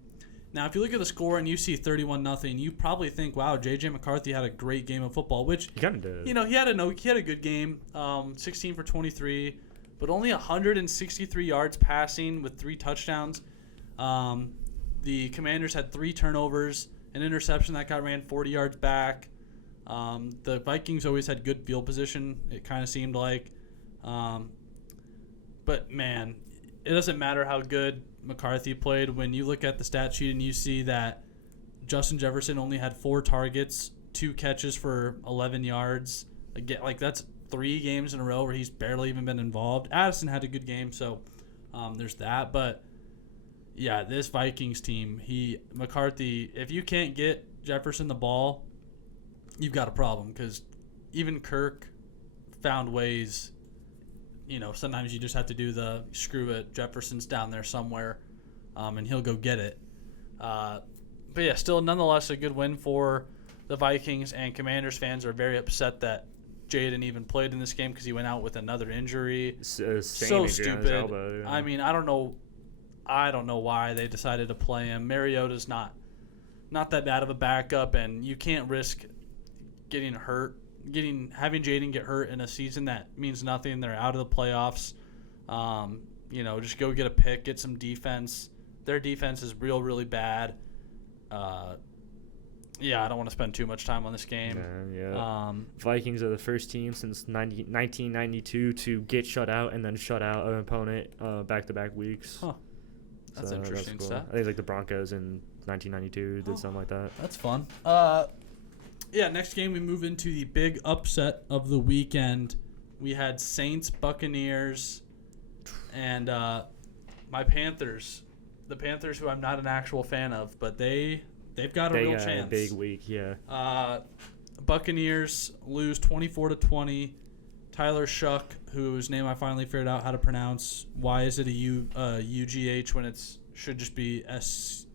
Now, if you look at the score and you see 31-0, you probably think, "Wow, J.J. McCarthy had a great game of football," which he kind of did. He had a good game, 16 for 23, but only 163 yards passing with 3 touchdowns. The Commanders had 3 turnovers, an interception that got ran 40 yards back. The Vikings always had good field position. It kind of seemed like. But, man, it doesn't matter how good McCarthy played. When you look at the stat sheet and you see that Justin Jefferson only had 4 targets, 2 catches for 11 yards. Again, that's 3 games in a row where he's barely even been involved. Addison had a good game, so there's that. But, yeah, this Vikings team, McCarthy, if you can't get Jefferson the ball, you've got a problem because even Kirk found ways. Sometimes you just have to do the screw it. Jefferson's down there somewhere, and he'll go get it. But yeah, still nonetheless a good win for the Vikings, and Commanders fans are very upset that Jaden even played in this game because he went out with another injury. So stupid. Elbow, yeah. I mean, I don't know why they decided to play him. Mariota's not that bad of a backup, and you can't risk getting hurt. Having Jaden get hurt in a season that means nothing. They're out of the playoffs. Just go get a pick, get some defense. Their defense is really bad. I don't want to spend too much time on this game. Yeah. Vikings are the first team since 1992 to get shut out and then shut out an opponent back-to-back weeks. Huh. That's interesting cool. stuff. I think it's like the Broncos in 1992 did something like that. That's fun. Next game we move into the big upset of the weekend. We had Saints, Buccaneers, and my Panthers. The Panthers, who I'm not an actual fan of, but they've got a real chance. A big week, yeah. Buccaneers lose 24-20. Tyler Shuck, whose name I finally figured out how to pronounce. Why is it a UGH when it should just be SHUCK?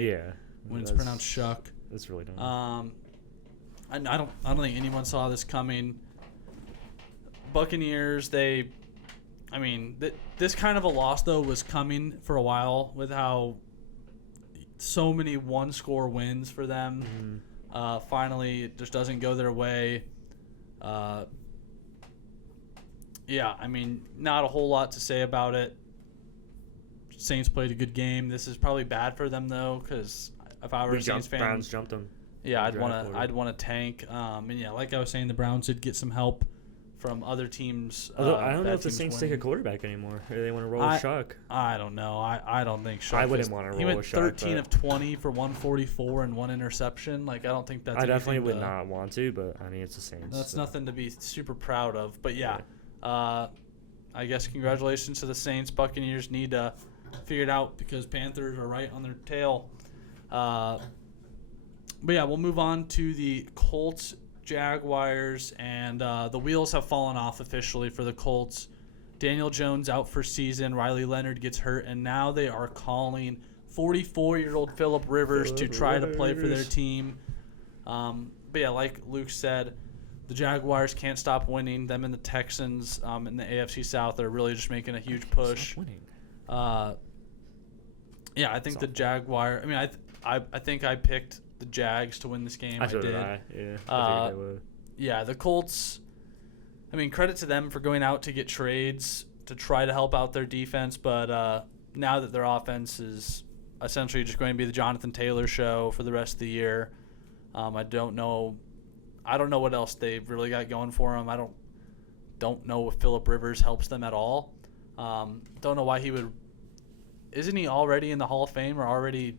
Yeah. When it's pronounced Shuck. That's really dumb. I don't think anyone saw this coming. Buccaneers, this kind of a loss though was coming for a while with how so many one-score wins for them. Mm-hmm. Finally, it just doesn't go their way. Not a whole lot to say about it. Saints played a good game. This is probably bad for them though, because if I were a Saints fan, Browns jumped them. Yeah, I'd want to tank. Like I was saying, the Browns did get some help from other teams. Although I don't know if the Saints take a quarterback anymore, or they want to roll with Shuck. I don't know. I don't think Shuck. I wouldn't want to roll with Shuck. He went 13 of 20 for 144 and 1 interception. I don't think that's. I definitely would not want to, but it's the Saints. That's nothing to be super proud of. But I guess congratulations to the Saints. Buccaneers need to figure it out because Panthers are right on their tail. We'll move on to the Colts, Jaguars, and the wheels have fallen off officially for the Colts. Daniel Jones out for season. Riley Leonard gets hurt, and now they are calling 44-year-old Phillip Rivers to try to play for their team. Like Luke said, the Jaguars can't stop winning. Them and the Texans in the AFC South are really just making a huge push. Stop winning. I think the Jaguar. I think I picked the Jags to win this game. I did. Yeah, I think they would. Yeah, the Colts. Credit to them for going out to get trades to try to help out their defense, but now that their offense is essentially just going to be the Jonathan Taylor show for the rest of the year, I don't know what else they've really got going for them. don't know if Phillip Rivers helps them at all. Don't know why he would. Isn't he already in the Hall of Fame or already?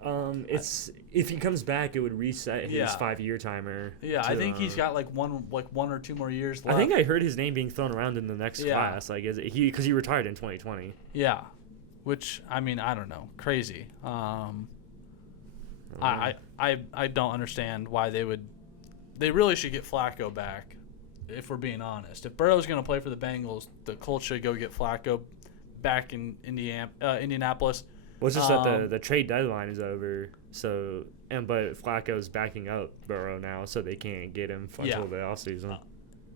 It's if he comes back, it would reset his 5-year timer. Yeah, I think he's got like one or two more years left. I think I heard his name being thrown around in the next class. Like, is it because he retired in 2020? Yeah, which I mean, I don't know, crazy. I don't understand why they would. They really should get Flacco back, if we're being honest. If Burrow's going to play for the Bengals, the Colts should go get Flacco back in Indianapolis. Well, it's just that the trade deadline is over, but Flacco's backing up Burrow now, so they can't get him until the offseason.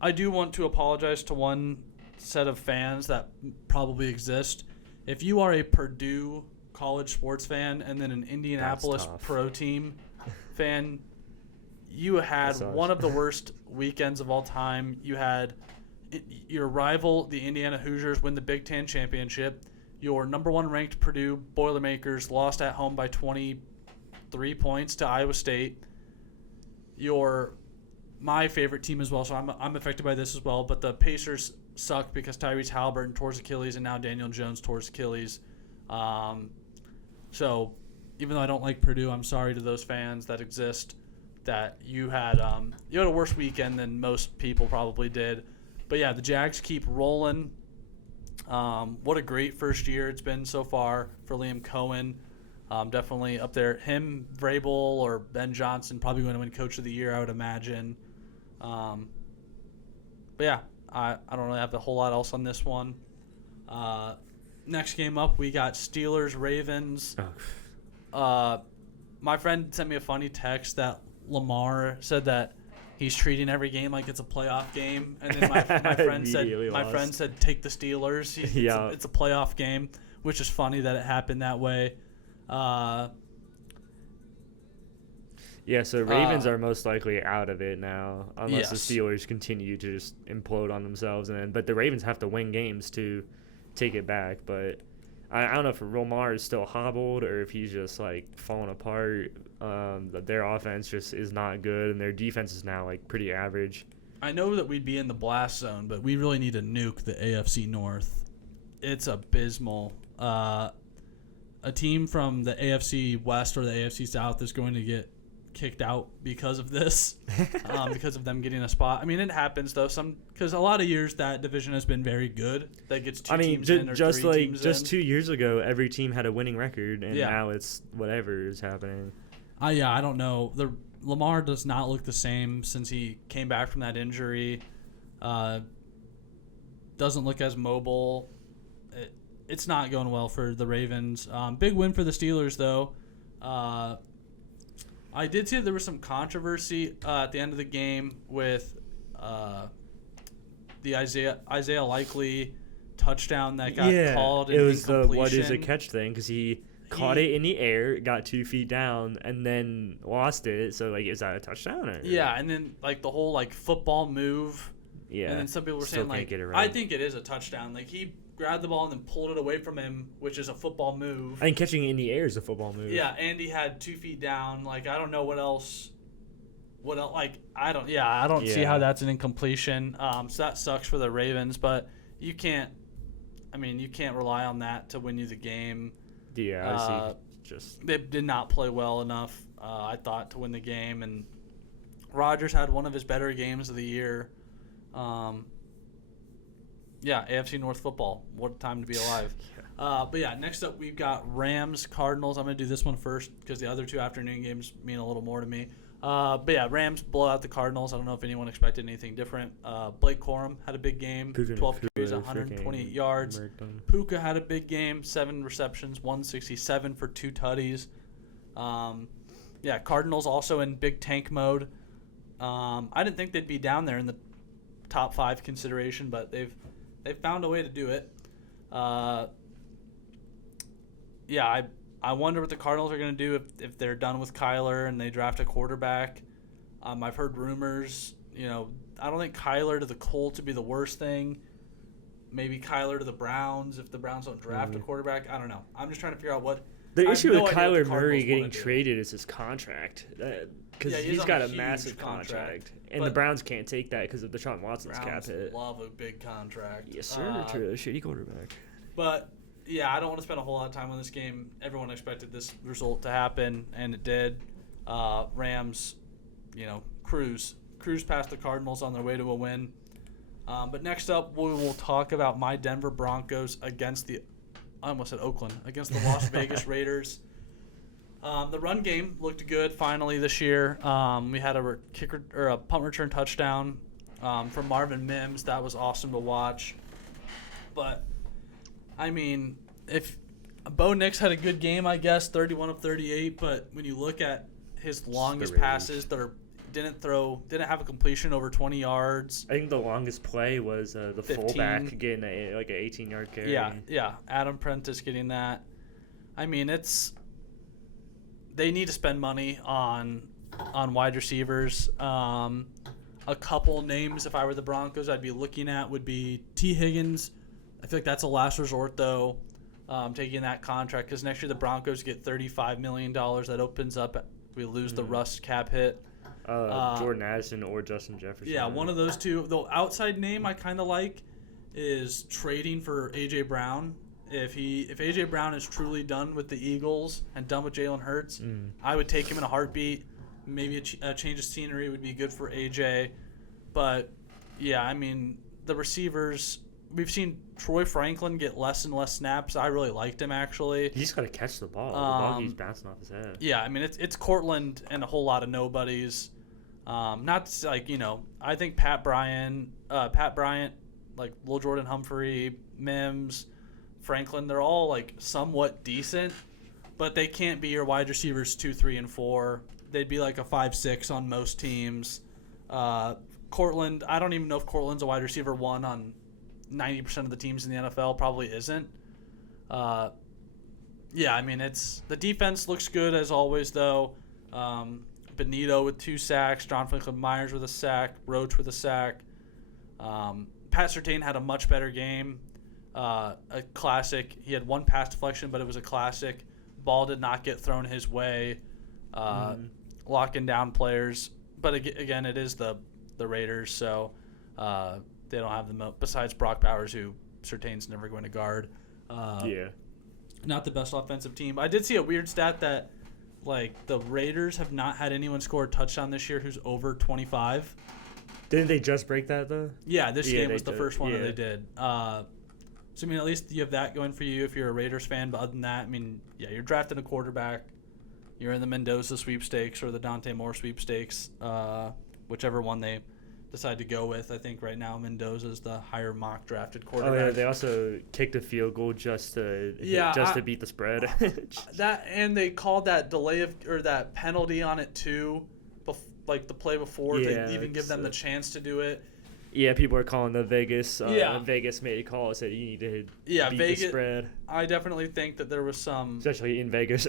I do want to apologize to one set of fans that probably exist. If you are a Purdue college sports fan and then an Indianapolis pro team fan, you had one of the worst weekends of all time. You had your rival, the Indiana Hoosiers, win the Big Ten championship. Your number one ranked Purdue Boilermakers lost at home by 23 points to Iowa State. My favorite team as well, so I'm affected by this as well. But the Pacers sucked because Tyrese Halliburton tore his Achilles and now Daniel Jones tore his Achilles. So even though I don't like Purdue, I'm sorry to those fans that exist that you had a worse weekend than most people probably did. But yeah, the Jags keep rolling. What a great first year it's been so far for Liam Cohen. Definitely up there. Him, Vrabel, or Ben Johnson probably going to win Coach of the Year, I would imagine. But yeah, I don't really have a whole lot else on this one. Next game up, we got Steelers-Ravens. My friend sent me a funny text that Lamar said that he's treating every game like it's a playoff game, and then my friend said take the Steelers. It's a playoff game, which is funny that it happened that way. So Ravens are most likely out of it now, unless the Steelers continue to just implode on themselves. But the Ravens have to win games to take it back. But I don't know if Lamar is still hobbled or if he's just like falling apart. Their offense just is not good, and their defense is now like pretty average. I know that we'd be in the blast zone, but we really need to nuke the AFC North. It's abysmal. A team from the AFC West or the AFC South is going to get kicked out because of this, because of them getting a spot. I mean, it happens though. Because a lot of years that division has been very good. That gets two teams in or just three like teams just in. 2 years ago, every team had a winning record, and now it's whatever is happening. I don't know. Lamar does not look the same since he came back from that injury. Doesn't look as mobile. It's not going well for the Ravens. Big win for the Steelers though. I did see that there was some controversy at the end of the game with the Isaiah Likely touchdown that got called. It was the what is a catch thing because he caught it in the air, got 2 feet down, and then lost it. So like, is that a touchdown? Or? Yeah, and then like the whole like football move. Yeah, and then some people were saying like, I think it is a touchdown. Like he grabbed the ball and then pulled it away from him, which is a football move. I think catching it in the air is a football move. Yeah, and he had 2 feet down. Like I don't know what else. Like I don't see how that's an incompletion. So that sucks for the Ravens, but you can't rely on that to win you the game. Yeah, I see. They did not play well enough, I thought, to win the game, and Rodgers had one of his better games of the year. AFC North football. What a time to be alive. But yeah, next up we've got Rams Cardinals. I'm going to do this one first because the other two afternoon games mean a little more to me. But yeah, Rams blow out the Cardinals. I don't know if anyone expected anything different. Blake Corum had a big game, 12 carries, 128 yards. Puka had a big game, 7 receptions, 167 for 2 tutties. Cardinals also in big tank mode. I didn't think they'd be down there in the top 5 consideration, but they've found a way to do it. I wonder what the Cardinals are going to do if they're done with Kyler and they draft a quarterback. I've heard rumors, I don't think Kyler to the Colts would be the worst thing. Maybe Kyler to the Browns if the Browns don't draft a quarterback. I don't know. I'm just trying to figure out what. The issue with Kyler Murray getting traded is his contract. because Yeah, he's on got a huge massive contract. And But the Browns can't take that because of Deshaun Watson's cap Browns hit. love a big contract. Yes, sir. To a shitty quarterback. But yeah, I don't want to spend a whole lot of time on this game. Everyone expected this result to happen, and it did. Rams, cruise past the Cardinals on their way to a win. But next up, we will talk about my Denver Broncos against I almost said Oakland, against the Las Vegas Raiders. The run game looked good finally this year. We had a punt return touchdown from Marvin Mims. That was awesome to watch. But I mean, if Bo Nix had a good game, I guess 31 of 38. But when you look at his longest passes, didn't have a completion over 20 yards. I think the longest play was the 15. fullback getting an 18-yard carry. Yeah. Adam Prentice getting that. I mean, they need to spend money on wide receivers. A couple names, if I were the Broncos, I'd be looking at would be T. Higgins. I feel like that's a last resort, though, taking that contract, because next year the Broncos get $35 million. That opens up. We lose the Russ cap hit. Jordan Addison or Justin Jefferson. Yeah, one of those two. The outside name I kind of like is trading for A.J. Brown. If A.J. Brown is truly done with the Eagles and done with Jalen Hurts, I would take him in a heartbeat. Maybe a change of scenery would be good for A.J. But, yeah, I mean, the receivers, we've seen Troy Franklin get less and less snaps. I really liked him, actually. He's got to catch the ball. The ball keeps bouncing off his head. Yeah, I mean, it's Cortland and a whole lot of nobodies. Not to, I think Pat Bryant, like Lil Jordan Humphrey, Mims, Franklin, they're all somewhat decent, but they can't be your wide receivers 2, 3, and 4. They'd be like a 5, 6 on most teams. Cortland, I don't even know if Cortland's a wide receiver 1 on 90% of the teams in the NFL. Probably isn't. Yeah, I mean, the defense looks good as always, though. Benito with 2 sacks, John Franklin Myers with a sack, Roach with a sack. Pat Surtain had a much better game. A classic. He had 1 pass deflection, but it was a classic. Ball did not get thrown his way. Locking down players. But again, it is the Raiders, so they don't have besides Brock Bowers, who Surtain's never going to guard. Not the best offensive team. I did see a weird stat that the Raiders have not had anyone score a touchdown this year who's over 25. Didn't they just break that, though? Yeah, this game was the first one that they did. So, I mean, at least you have that going for you if you're a Raiders fan. But other than that, I mean, yeah, you're drafting a quarterback. You're in the Mendoza sweepstakes or the Dante Moore sweepstakes, whichever one they decide to go with. I think right now Mendoza's the higher mock drafted quarterback. Oh, yeah, they also kicked a field goal just to beat the spread. And they called that that penalty on it too, the play before they even give them the chance to do it. Yeah, people are calling the Vegas. Vegas made a call and said you need to beat the spread. I definitely think that there was some, especially in Vegas.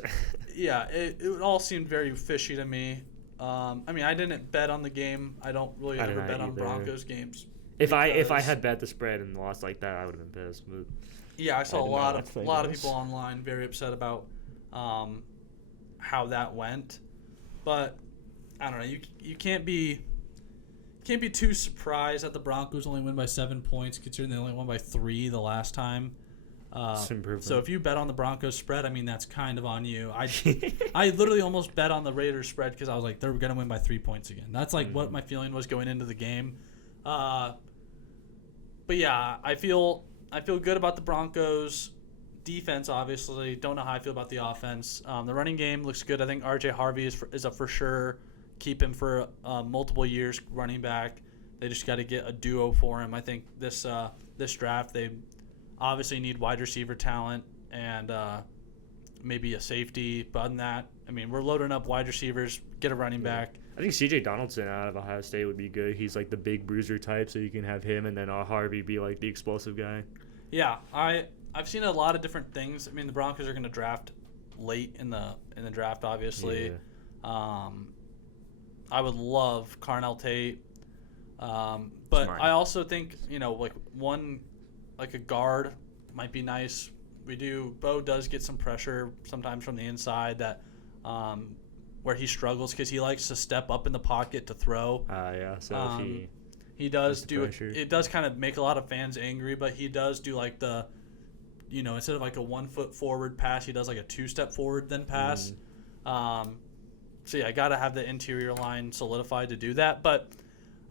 Yeah, it all seemed very fishy to me. I mean, I didn't bet on the game. I don't really ever bet on Broncos games. If I had bet the spread and lost like that, I would have been pissed. But yeah, I saw a lot of people online very upset about how that went. But I don't know. You can't be too surprised that the Broncos only win by 7 points, considering they only won by 3 the last time. So if you bet on the Broncos spread, I mean, that's kind of on you. I literally almost bet on the Raiders spread because I was like, they're going to win by 3 points again. That's what my feeling was going into the game. But yeah, I feel good about the Broncos defense. Obviously, don't know how I feel about the offense. The running game looks good. I think R.J. Harvey is a for sure. Keep him for multiple years running back. They just got to get a duo for him. I think this draft they obviously need wide receiver talent and maybe a safety. But other than that, I mean, we're loading up wide receivers, get a running back. I think C.J. Donaldson out of Ohio State would be good. He's like the big bruiser type, so you can have him and then Harvey be like the explosive guy. Yeah, I've seen a lot of different things. I mean, the Broncos are going to draft late in the draft, obviously. Yeah. I would love Carnell Tate. But smart. I also think, a guard might be nice. Bo does get some pressure sometimes from the inside that where he struggles because he likes to step up in the pocket to throw. Yeah. So if he does do pressure. it does kind of make a lot of fans angry, but he does do like the, instead of like a 1 foot forward pass, he does like a 2-step forward then pass. So yeah, I got to have the interior line solidified to do that, but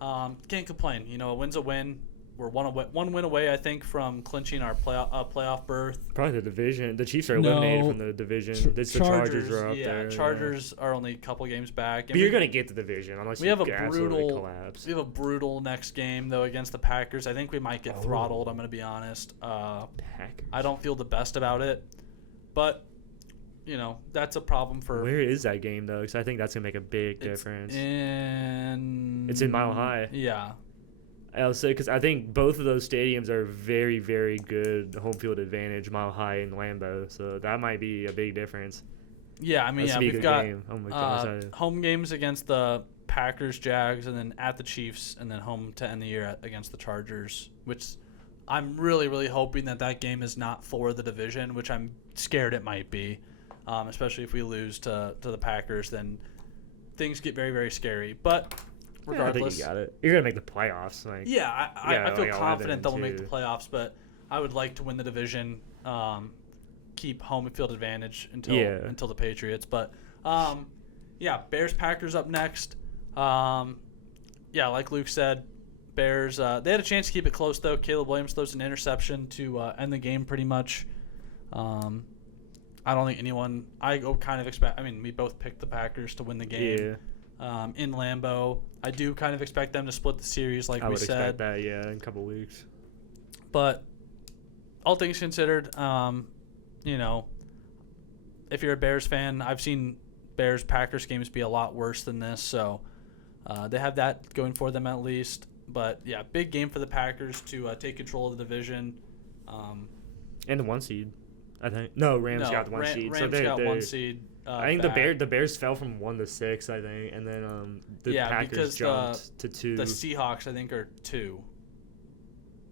can't complain. A win's a win. We're one win away, I think, from clinching our playoff berth. Probably the division. The Chiefs are eliminated from the division. The Chargers are up there. Chargers are only a couple games back. But you're gonna get the division unless you absolutely collapse. We have a brutal next game though against the Packers. I think we might get throttled. I'm gonna be honest. Packers. I don't feel the best about it, but that's a problem for. Where is that game though? Because I think that's gonna make a big difference. It's in Mile High. Yeah. I'll say because I think both of those stadiums are very, very good home field advantage, Mile High and Lambeau. So that might be a big difference. Yeah, I mean, we've got home games against the Packers, Jags, and then at the Chiefs, and then home to end the year against the Chargers, which I'm really, really hoping that game is not for the division, which I'm scared it might be, especially if we lose to the Packers, then things get very, very scary. But regardless, I think you got it. You're gonna make the playoffs. I feel confident that we'll make the playoffs, but I would like to win the division, keep home field advantage until the Patriots. But Bears Packers up next. Like Luke said, Bears. They had a chance to keep it close though. Caleb Williams throws an interception to end the game pretty much. I don't think anyone. I kind of expect. I mean, we both picked the Packers to win the game. Yeah. In Lambeau. I do kind of expect them to split the series like we said. I would expect that, in a couple weeks. But all things considered, if you're a Bears fan, I've seen Bears-Packers games be a lot worse than this, so they have that going for them at least. But, yeah, big game for the Packers to take control of the division. And the 1 seed, I think. No, Rams got the 1 seed. Rams got 1 seed. I think the Bears fell from 1 to 6, I think, and then the Packers jumped to 2. The Seahawks, I think, are 2.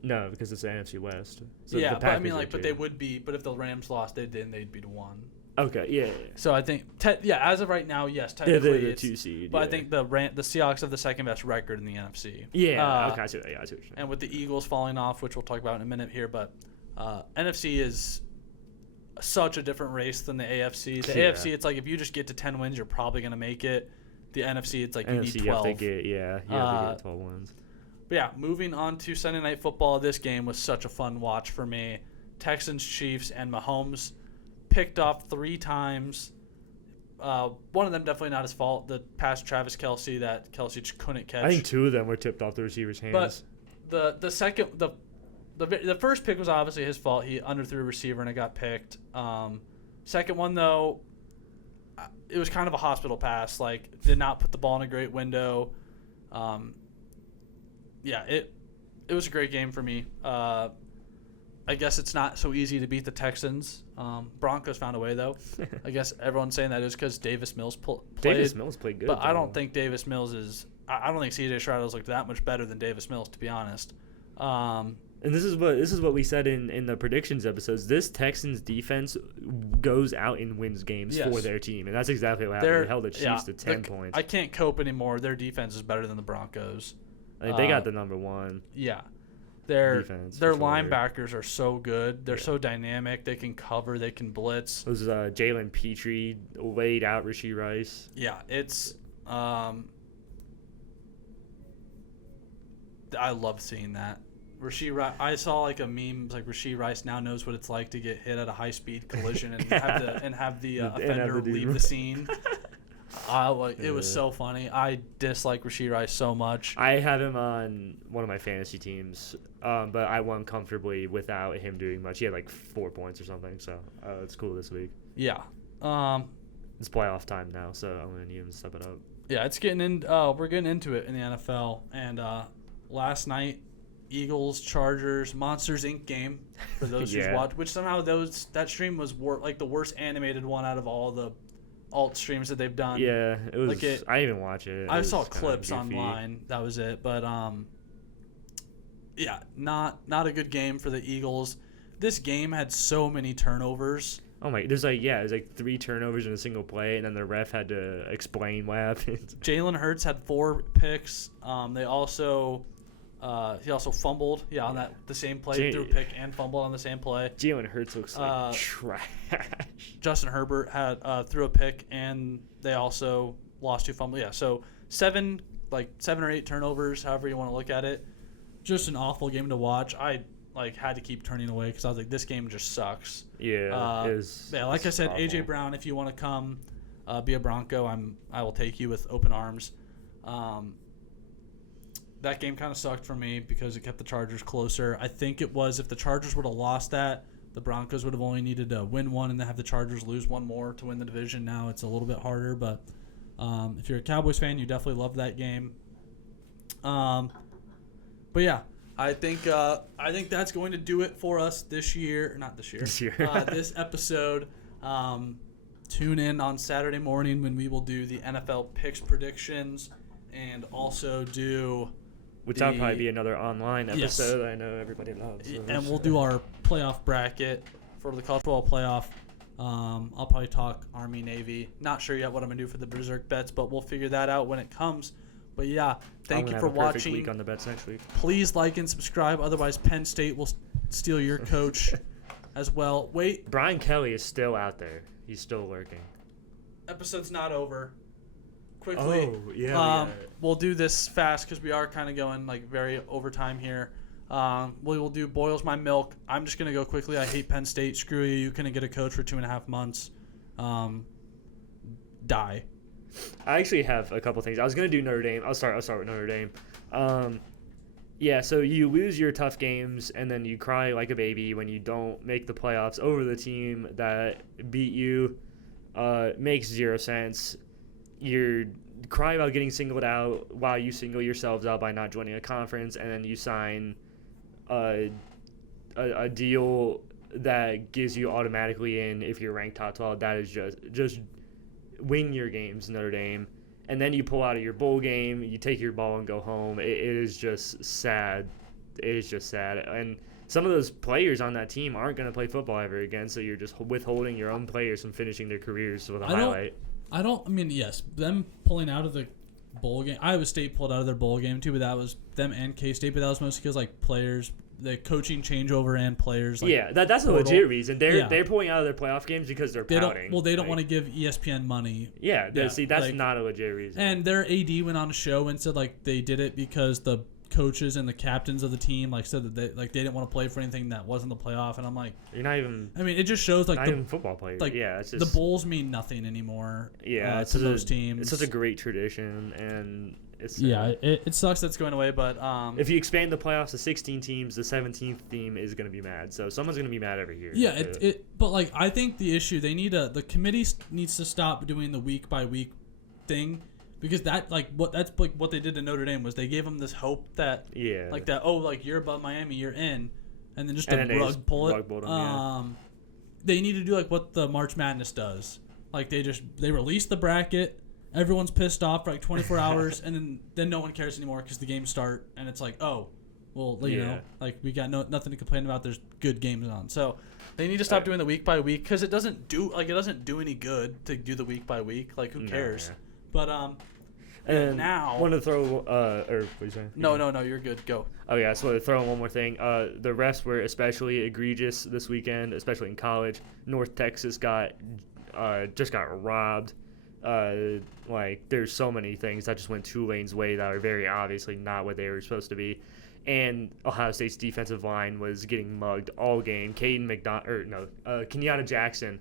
No, because it's the NFC West. So but I mean, but they would be. But if the Rams lost, they'd be to 1. Okay, yeah. So I think, as of right now, yes, technically they're the 2 seed. But I think the Seahawks have the second best record in the NFC. Yeah. Okay, I see what you're saying. And with the Eagles falling off, which we'll talk about in a minute here, but NFC is such a different race than the AFC. The AFC, it's like if you just get to 10 wins, you're probably going to make it. The NFC, it's like you need 12. You have to get 12 wins. But yeah, moving on to Sunday Night Football, this game was such a fun watch for me. Texans, Chiefs, and Mahomes picked off 3 times. One of them definitely not his fault. The pass to Travis Kelce that Kelce just couldn't catch. I think 2 of them were tipped off the receiver's hands. But the first pick was obviously his fault. He underthrew a receiver and it got picked. Second one, though, it was kind of a hospital pass. Like, did not put the ball in a great window. It was a great game for me. I guess it's not so easy to beat the Texans. Broncos found a way, though. I guess everyone's saying that is because Davis Mills played. Davis Mills played good. But I don't think Davis Mills is – I don't think C.J. Stroud looked that much better than Davis Mills, to be honest. And this is what we said in the predictions episodes. This Texans defense goes out and wins games for their team, and that's exactly what happened. They held the Chiefs to 10 points. I can't cope anymore. Their defense is better than the Broncos. I think they got the number 1. Yeah, their defense, linebackers are so good. They're so dynamic. They can cover. They can blitz. It was Jalen Petrie laid out Rashee Rice. Yeah, it's. I love seeing that. Rashee Rice, I saw like a meme like Rashee Rice now knows what it's like to get hit at a high speed collision and have the offender leave the scene. It was so funny. I dislike Rashee Rice so much. I have him on one of my fantasy teams, but I won comfortably without him doing much. He had like 4 points or something, so it's cool this week. Yeah. It's playoff time now, so I'm gonna need him to step it up. Yeah, it's getting in. We're getting into it in the NFL, and last night. Eagles, Chargers, Monsters Inc. game for those who's watched, which somehow that stream was like the worst animated one out of all the alt streams that they've done. Yeah, it was. I didn't even watch it. I saw clips online. That was it. But not a good game for the Eagles. This game had so many turnovers. Oh my! There's like 3 turnovers in a single play, and then the ref had to explain what happened. Jalen Hurts had 4 picks. He also fumbled. Yeah, on the same play, threw a pick and fumbled on the same play. Jalen Hurts looks like trash. Justin Herbert had threw a pick, and they also lost 2 fumbles. Yeah, so 7 or 8 turnovers, however you want to look at it. Just an awful game to watch. I had to keep turning away because I was like, this game just sucks. Yeah, like I said, awful. AJ Brown, if you want to come be a Bronco, I will take you with open arms. That game kind of sucked for me because it kept the Chargers closer. I think it was if the Chargers would have lost that, the Broncos would have only needed to win 1 and then have the Chargers lose 1 more to win the division. Now it's a little bit harder, but if you're a Cowboys fan, you definitely love that game. But yeah. I think that's going to do it for us this year. Not this year. This year. This episode. Tune in on Saturday morning when we will do the NFL picks predictions and also do. That'll probably be another online episode. Yes. I know everybody loves. And we'll do our playoff bracket for the college football playoff. I'll probably talk Army, Navy. Not sure yet what I'm going to do for the Berserk bets, but we'll figure that out when it comes. But yeah, thank you for watching. Week on the bets next week. Please like and subscribe. Otherwise, Penn State will steal your coach as well. Wait. Brian Kelly is still out there. He's still working. Episode's not over. Quickly. Oh, yeah. We'll do this fast because we are kind of going very overtime here. We will do Boils My Milk. I'm just going to go quickly. I hate Penn State. Screw you. You couldn't get a coach for 2.5 months. Die. I actually have a couple things. I was gonna do Notre Dame. I'll start with Notre Dame. So you lose your tough games and then you cry like a baby when you don't make the playoffs over the team that beat you. Makes 0 sense. You cry about getting singled out while you single yourselves out by not joining a conference, and then you sign a deal that gives you automatically in if you're ranked top 12. That is just win your games, Notre Dame, and then you pull out of your bowl game, you take your ball and go home. It is just sad. It is just sad. And some of those players on that team aren't going to play football ever again, so you're just withholding your own players from finishing their careers with a highlight. Yes, them pulling out of the bowl game. Iowa State pulled out of their bowl game too, but that was them and K-State, but that was mostly because players, the coaching changeover and players. That's a legit reason. They're pulling out of their playoff games because they're pouting. They don't want to give ESPN money. That's not a legit reason. And their AD went on a show and said they did it because the coaches and the captains of the team said that they didn't want to play for anything that wasn't the playoff. And I'm like, you're not even. I mean, it just shows not even football players. It's just, the bowls mean nothing anymore. Yeah, to those teams. It's such a great tradition, and it's it sucks that's going away. But if you expand the playoffs to 16 teams, the 17th team is going to be mad. So someone's going to be mad every year. Yeah, but I think the issue the committee needs to stop doing the week by week thing. Because that's what they did to Notre Dame was they gave them this hope that you're above Miami, you're in, and then just rug pull it. They need to do what the March Madness does. They release the bracket, everyone's pissed off for 24 hours, and then no one cares anymore because the games start and it's we got nothing to complain about. There's good games on, so they need to stop doing the week by week because it doesn't do any good to do the week by week. Who cares? Yeah. But and now want to throw what are you saying? No, you're good. Go. Oh yeah, so to throw in one more thing. The refs were especially egregious this weekend, especially in college. North Texas got robbed. There's so many things that just went Tulane's way that are very obviously not what they were supposed to be. And Ohio State's defensive line was getting mugged all game. Kenyatta Jackson,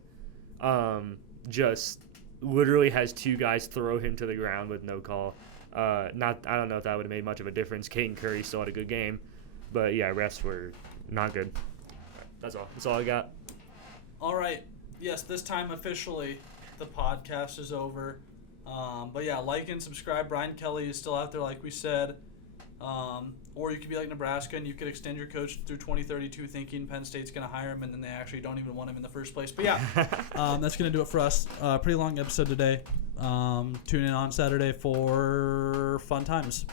just literally has 2 guys throw him to the ground with no call. I don't know if that would have made much of a difference. Caden Curry still had a good game, but yeah, refs were not good. That's all I got. All right. Yes, this time officially the podcast is over. But yeah, like and subscribe. Brian Kelly is still out there, like we said. Or you could be like Nebraska and you could extend your coach through 2032 thinking Penn State's going to hire him and then they actually don't even want him in the first place. But yeah, that's going to do it for us. Pretty long episode today. Tune in on Saturday for fun times.